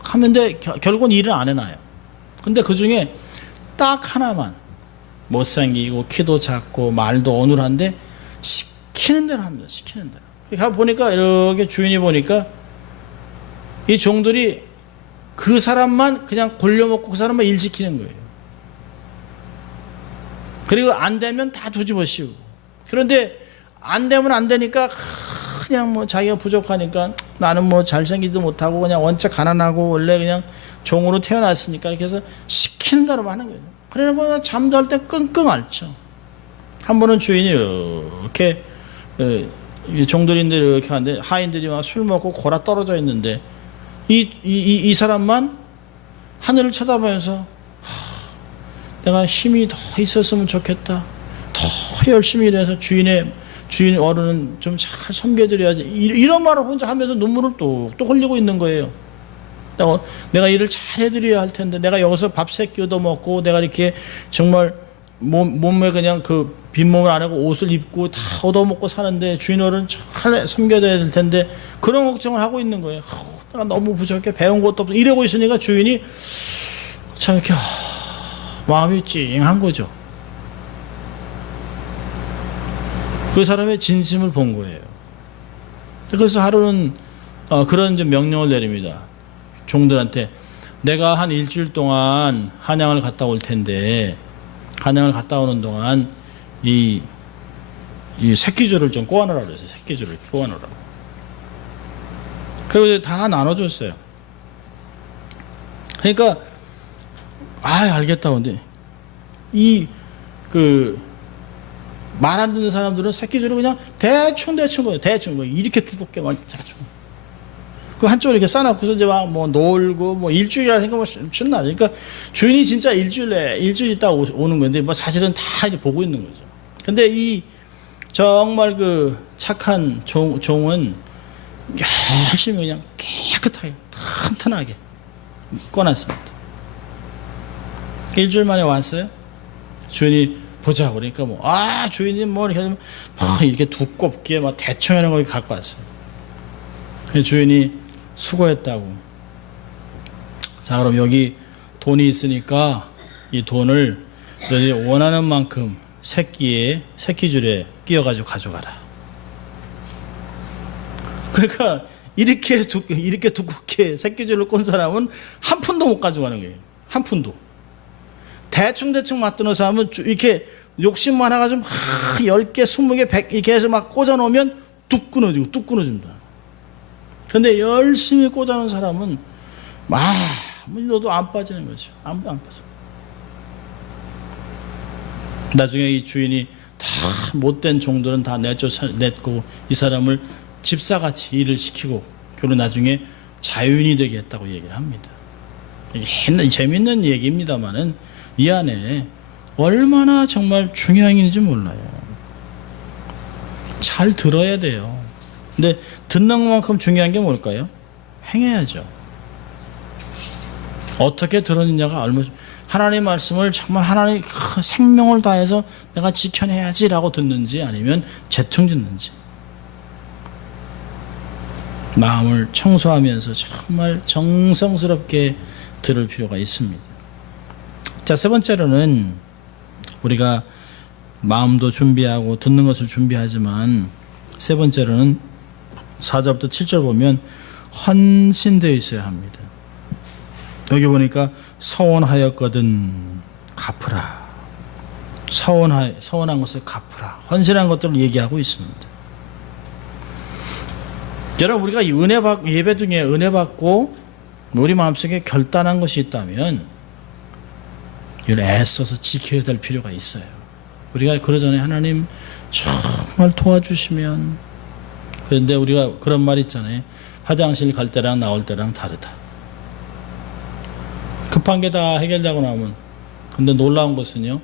하는데 결국은 일을 안 해놔요. 근데 그 중에 딱 하나만 못생기고 키도 작고 말도 어눌한데 시키는 대로 합니다. 시키는 대로. 가 보니까 이렇게 주인이 보니까 이 종들이 그 사람만 그냥 골려먹고 그 사람만 일 시키는 거예요. 그리고 안 되면 다 뒤집어 씌우고. 그런데 안 되면 안 되니까 그냥 뭐 자기가 부족하니까 나는 뭐 잘생기지도 못하고 그냥 원체 가난하고 원래 그냥 종으로 태어났으니까 이렇게 해서 시키는 대로만 하는 거예요. 그래서 잠잘 때 끙끙 앓죠. 한 번은 주인이 이렇게 종들인데 이렇게 하는데 하인들이 막 술 먹고 골아 떨어져 있는데 이 사람만 하늘을 쳐다보면서 내가 힘이 더 있었으면 좋겠다. 더 열심히 일해서 주인 어른은 좀 잘 섬겨드려야지. 이런 말을 혼자 하면서 눈물을 뚝뚝 흘리고 있는 거예요. 내가 일을 잘 해드려야 할 텐데 내가 여기서 밥 3끼 얻어먹고 내가 이렇게 정말 몸에 그냥 그 빈몸을 안 하고 옷을 입고 다 얻어먹고 사는데 주인 어른 잘 섬겨줘야 될 텐데 그런 걱정을 하고 있는 거예요. 내가 너무 부족해. 배운 것도 없어. 이러고 있으니까 주인이 참 이렇게 마음이 찡한 거죠. 그 사람의 진심을 본 거예요. 그래서 하루는 그런 명령을 내립니다. 종들한테 내가 한 일주일 동안 한양을 갔다 올 텐데 한양을 갔다 오는 동안 이 새끼줄을 좀 꼬아놓으라고 그랬어요. 새끼줄을 꼬아놓으라고. 그리고 다 나눠줬어요. 그러니까 알겠다. 근데 말 안 듣는 사람들은 새끼줄을 그냥 대충 거예요. 대충 거 이렇게 두껍게만 대충. 그 한쪽으로 이렇게 싸놓고서 이제 막 뭐 놀고 뭐 일주일이라 생각하면 신나. 그러니까 주인이 진짜 일주일 있다 오는 건데 뭐 사실은 다 이제 보고 있는 거죠. 근데 이 정말 그 착한 종은 열심히 그냥 깨끗하게 튼튼하게 꺼놨습니다. 일주일 만에 왔어요. 주인이 보자 그러니까 뭐 주인이 뭐 이렇게 두껍게 막 대충 하는 걸 갖고 왔어요. 주인이 수고했다고. 자, 그럼 여기 돈이 있으니까 이 돈을 너희 원하는 만큼 새끼줄에 끼워가지고 가져가라. 그러니까 이렇게 두껍게 새끼줄을 꼰 사람은 한 푼도 못 가져가는 거예요. 한 푼도. 대충 맞드는 사람은 이렇게 욕심 많아가지고 막 10개, 20개, 100 이렇게 해서 막 꽂아놓으면 뚝 끊어집니다. 근데 열심히 꽂아놓은 사람은 너도 안 빠지는 거죠. 안 빠져. 나중에 이 주인이 다 못된 종들은 다 냈고 이 사람을 집사같이 일을 시키고 결국 나중에 자유인이 되게 했다고 얘기를 합니다. 이게 재밌는 얘기입니다만은 이 안에 얼마나 정말 중요한 일인지 몰라요. 잘 들어야 돼요. 근데 듣는 것만큼 중요한 게 뭘까요? 행해야죠. 어떻게 들었느냐가 얼마나 하나님의 말씀을 정말 하나님 생명을 다해서 내가 지켜내야지라고 듣는지 아니면 재충 듣는지 마음을 청소하면서 정말 정성스럽게 들을 필요가 있습니다. 자, 세 번째로는 우리가 마음도 준비하고 듣는 것을 준비하지만 세 번째로는 4절부터 7절 보면 헌신되어 있어야 합니다. 여기 보니까 서원하였거든 갚으라. 서원한 것을 갚으라. 헌신한 것들을 얘기하고 있습니다. 여러분, 우리가 예배 중에 은혜 받고 우리 마음속에 결단한 것이 있다면 이걸 애써서 지켜야 될 필요가 있어요. 우리가 그러잖아요. 하나님 정말 도와주시면. 그런데 우리가 그런 말 있잖아요. 화장실 갈 때랑 나올 때랑 다르다. 급한 게 다 해결되고 나면. 근데 놀라운 것은요,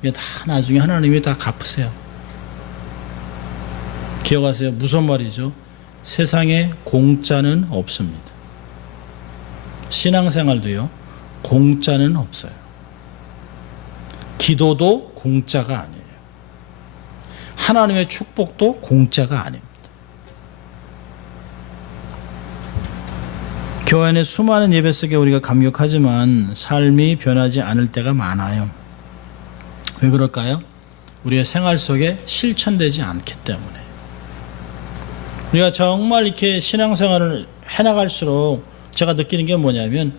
이게 다 나중에 하나님이 다 갚으세요. 기억하세요. 무슨 말이죠? 세상에 공짜는 없습니다. 신앙생활도요, 공짜는 없어요. 기도도 공짜가 아니에요. 하나님의 축복도 공짜가 아닙니다. 교회 안에 수많은 예배 속에 우리가 감격하지만 삶이 변하지 않을 때가 많아요. 왜 그럴까요? 우리의 생활 속에 실천되지 않기 때문에. 우리가 정말 이렇게 신앙생활을 해나갈수록 제가 느끼는 게 뭐냐면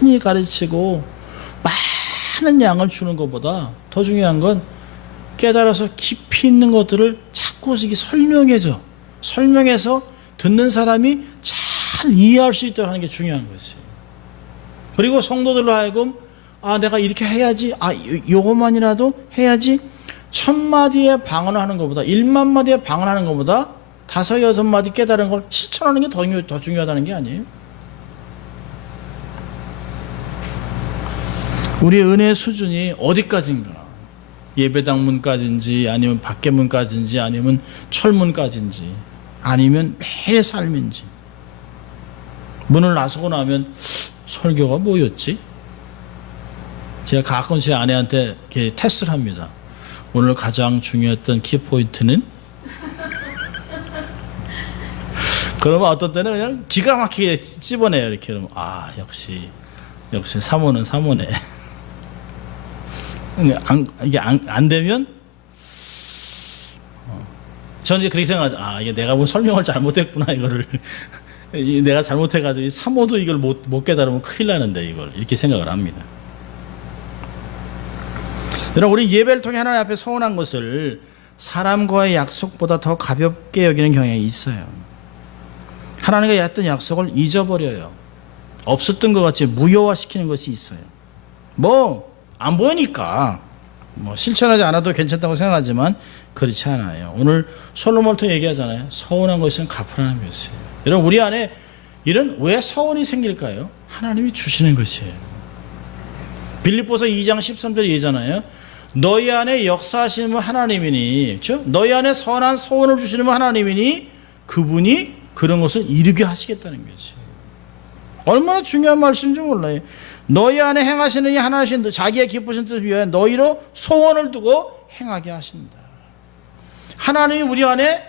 많이 가르치고 많은 양을 주는 것보다 더 중요한 건 깨달아서 깊이 있는 것들을 자꾸 설명해서 듣는 사람이 잘 이해할 수 있도록 하는 게 중요한 거지. 그리고 성도들로 하여금 내가 이렇게 해야지, 요것만이라도 해야지, 1000마디의 방언하는 것보다 100,000마디의 방언하는 것보다 5, 6마디 깨달은 걸 실천하는 게 더 중요하다는 게 아니에요. 우리의 은혜의 수준이 어디까지인가? 예배당문까지인지 아니면 밖에문까지인지 아니면 철문까지인지 아니면 매일 삶인지. 문을 나서고 나면 설교가 뭐였지? 제가 가끔 제 아내한테 이렇게 테스트를 합니다. 오늘 가장 중요했던 키포인트는? 그러면 어떤 때는 그냥 기가 막히게 찝어내요. 이렇게 그러면 역시 사모는 사모네. 이게 안 되면 저는 이제 그렇게 생각하죠. 이게 내가 뭐 설명을 잘못했구나, 이거를. 내가 잘못해가지고 사모도 이걸 못 깨달으면 큰일 나는데, 이걸. 이렇게 생각을 합니다. 여러분, 우리 예배를 통해 하나님 앞에 서원한 것을 사람과의 약속보다 더 가볍게 여기는 경향이 있어요. 하나님과 했던 약속을 잊어버려요. 없었던 것 같이 무효화시키는 것이 있어요. 안 보이니까 뭐 실천하지 않아도 괜찮다고 생각하지만 그렇지 않아요. 오늘 솔로몬도 얘기하잖아요. 서운한 것은 갚으라는 것이에요. 여러분, 우리 안에 이런 왜 서운이 생길까요? 하나님이 주시는 것이에요. 빌립보서 2장 13절 얘기잖아요. 너희 안에 역사하시는 분 하나님이니, 그렇죠? 너희 안에 선한 소원을 주시는 분 하나님이니 그분이 그런 것을 이루게 하시겠다는 것이에요. 얼마나 중요한 말씀인지 몰라요. 너희 안에 행하시는 이 하나님 자기의 기쁘신 뜻을 위하여 너희로 소원을 두고 행하게 하신다. 하나님이 우리 안에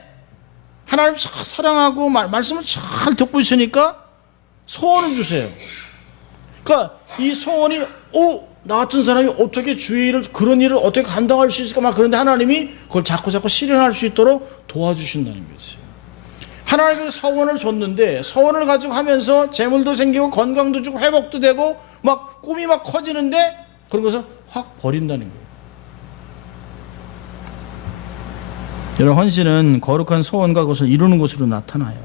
하나님 잘 사랑하고 말씀을 잘 듣고 있으니까 소원을 주세요. 그러니까 이 소원이 나 같은 사람이 어떻게 주의 일을 그런 일을 어떻게 감당할 수 있을까 막 그런데 하나님이 그걸 자꾸 실현할 수 있도록 도와주신다는 것이에요. 하나님이 소원을 줬는데 소원을 가지고 하면서 재물도 생기고 건강도 주고 회복도 되고 막 꿈이 막 커지는데 그런 것을 확 버린다는 거예요. 여러분, 헌신은 거룩한 소원과 그것을 이루는 것으로 나타나요.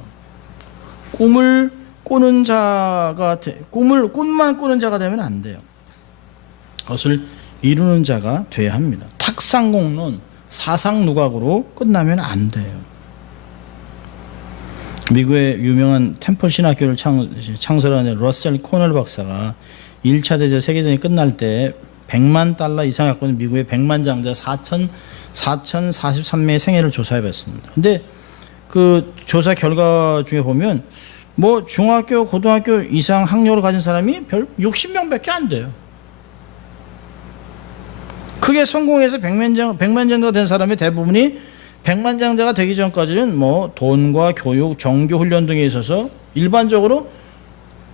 꿈을 꾸는 자가 꿈만 꾸는 자가 되면 안 돼요. 그것을 이루는 자가 돼야 합니다. 탁상공론, 사상누각으로 끝나면 안 돼요. 미국의 유명한 템플 신학교를 창설한 러셀 코넬 박사가 1차 대전 세계대전이 끝날 때 100만 달러 이상 갖고 있는 미국의 백만장자 4,043명의 생애를 조사해 봤습니다. 근데 그 조사 결과 중에 보면 뭐 중학교, 고등학교 이상 학력을 가진 사람이 별 60명밖에 안 돼요. 크게 성공해서 백만장자가 된 사람의 대부분이 백만장자가 되기 전까지는 뭐 돈과 교육, 정규 훈련 등에 있어서 일반적으로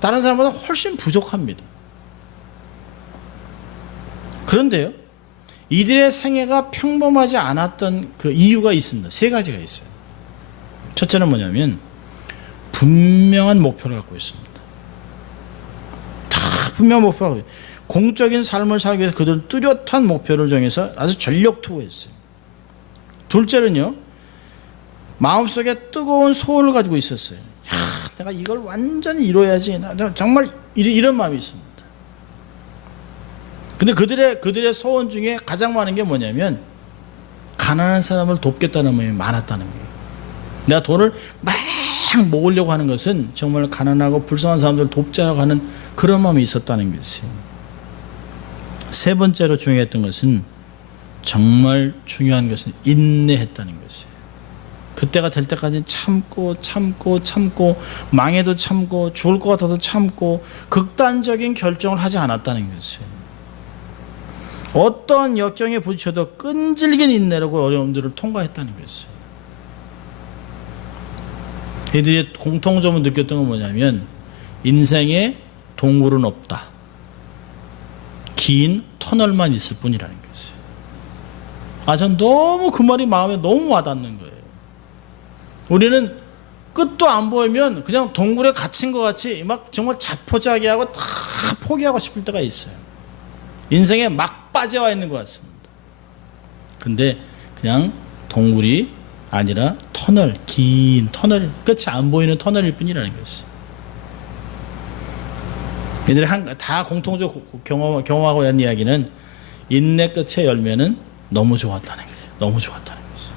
다른 사람보다 훨씬 부족합니다. 그런데요, 이들의 생애가 평범하지 않았던 그 이유가 있습니다. 세 가지가 있어요. 첫째는 뭐냐면 분명한 목표를 갖고 있습니다. 다 분명한 목표가 갖고 있어요. 공적인 삶을 살기 위해서 그들은 뚜렷한 목표를 정해서 아주 전력 투구했어요. 둘째는요, 마음속에 뜨거운 소원을 가지고 있었어요. 내가 이걸 완전히 이뤄야지. 나 정말 이런 마음이 있습니다. 근데 그들의 소원 중에 가장 많은 게 뭐냐면 가난한 사람을 돕겠다는 마음이 많았다는 거예요. 내가 돈을 막 모으려고 하는 것은 정말 가난하고 불쌍한 사람들을 돕자고 하는 그런 마음이 있었다는 것이에요. 세 번째로 중요했던 것은 정말 중요한 것은 인내했다는 것이에요. 그때가 될 때까지 참고 망해도 참고 죽을 것 같아도 참고 극단적인 결정을 하지 않았다는 것이에요. 어떤 역경에 부딪혀도 끈질긴 인내로 어려움들을 통과했다는 것이에요. 이들이 공통점을 느꼈던 건 뭐냐면 인생에 동굴은 없다. 긴 터널만 있을 뿐이라는 것이에요. 전 너무 그 말이 마음에 너무 와닿는 거예요. 우리는 끝도 안 보이면 그냥 동굴에 갇힌 것 같이 막 정말 자포자기하고 다 포기하고 싶을 때가 있어요. 인생에 막 빠져와 있는 것 같습니다. 근데 그냥 동굴이 아니라 터널, 긴 터널, 끝이 안 보이는 터널일 뿐이라는 것이에요. 얘들이 다 공통적으로 경험하고 있는 이야기는 인내 끝의 열매는 너무 좋았다는 거예요. 너무 좋았다는 것이에요.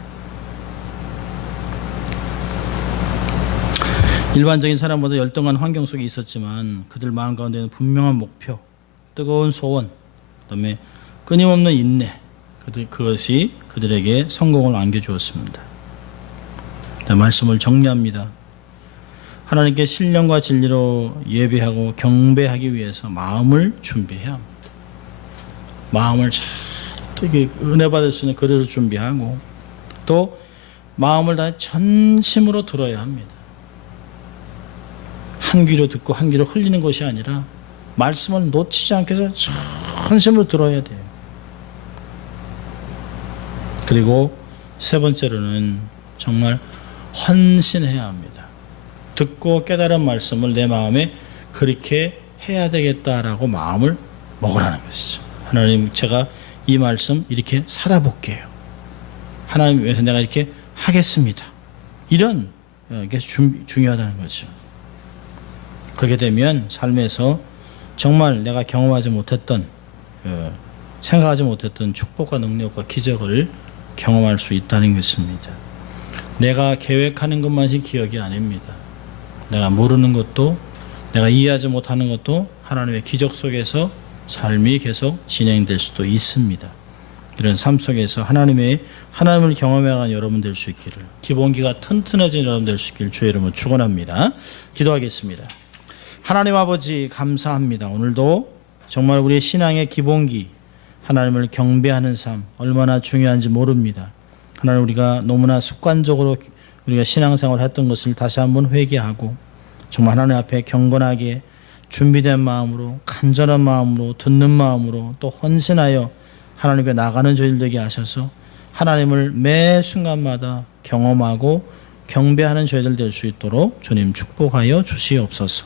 일반적인 사람보다 열등한 환경 속에 있었지만 그들 마음 가운데는 분명한 목표, 뜨거운 소원, 그다음에 끊임없는 인내, 그것이 그들에게 성공을 안겨주었습니다. 말씀을 정리합니다. 하나님께 신령과 진리로 예배하고 경배하기 위해서 마음을 준비해야 합니다. 마음을 잘 은혜 받을 수 있는 그릇을 준비하고 또 마음을 다해 전심으로 들어야 합니다. 한 귀로 듣고 한 귀로 흘리는 것이 아니라 말씀을 놓치지 않게 해서 전심으로 들어야 돼요. 그리고 세 번째로는 정말 헌신해야 합니다. 듣고 깨달은 말씀을 내 마음에 그렇게 해야 되겠다라고 마음을 먹으라는 것이죠. 하나님, 제가 이 말씀 이렇게 살아볼게요. 하나님 위해서 내가 이렇게 하겠습니다. 이런 게 중요하다는 거죠. 그렇게 되면 삶에서 정말 내가 경험하지 못했던 생각하지 못했던 축복과 능력과 기적을 경험할 수 있다는 것입니다. 내가 계획하는 것만이 기억이 아닙니다. 내가 모르는 것도, 내가 이해하지 못하는 것도 하나님의 기적 속에서 삶이 계속 진행될 수도 있습니다. 이런 삶 속에서 하나님을 경험해가는 여러분 될 수 있기를, 기본기가 튼튼해진 여러분 될 수 있기를 주의 이름으로 축원합니다. 기도하겠습니다. 하나님 아버지 감사합니다. 오늘도 정말 우리의 신앙의 기본기, 하나님을 경배하는 삶 얼마나 중요한지 모릅니다. 하나님, 우리가 너무나 습관적으로 우리가 신앙생활을 했던 것을 다시 한번 회개하고 정말 하나님 앞에 경건하게 준비된 마음으로, 간절한 마음으로, 듣는 마음으로 또 헌신하여 하나님께 나가는 저희들 되게 하셔서 하나님을 매 순간마다 경험하고 경배하는 저희들 될 수 있도록 주님 축복하여 주시옵소서.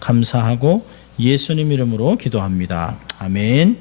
감사하고 예수님 이름으로 기도합니다. 아멘.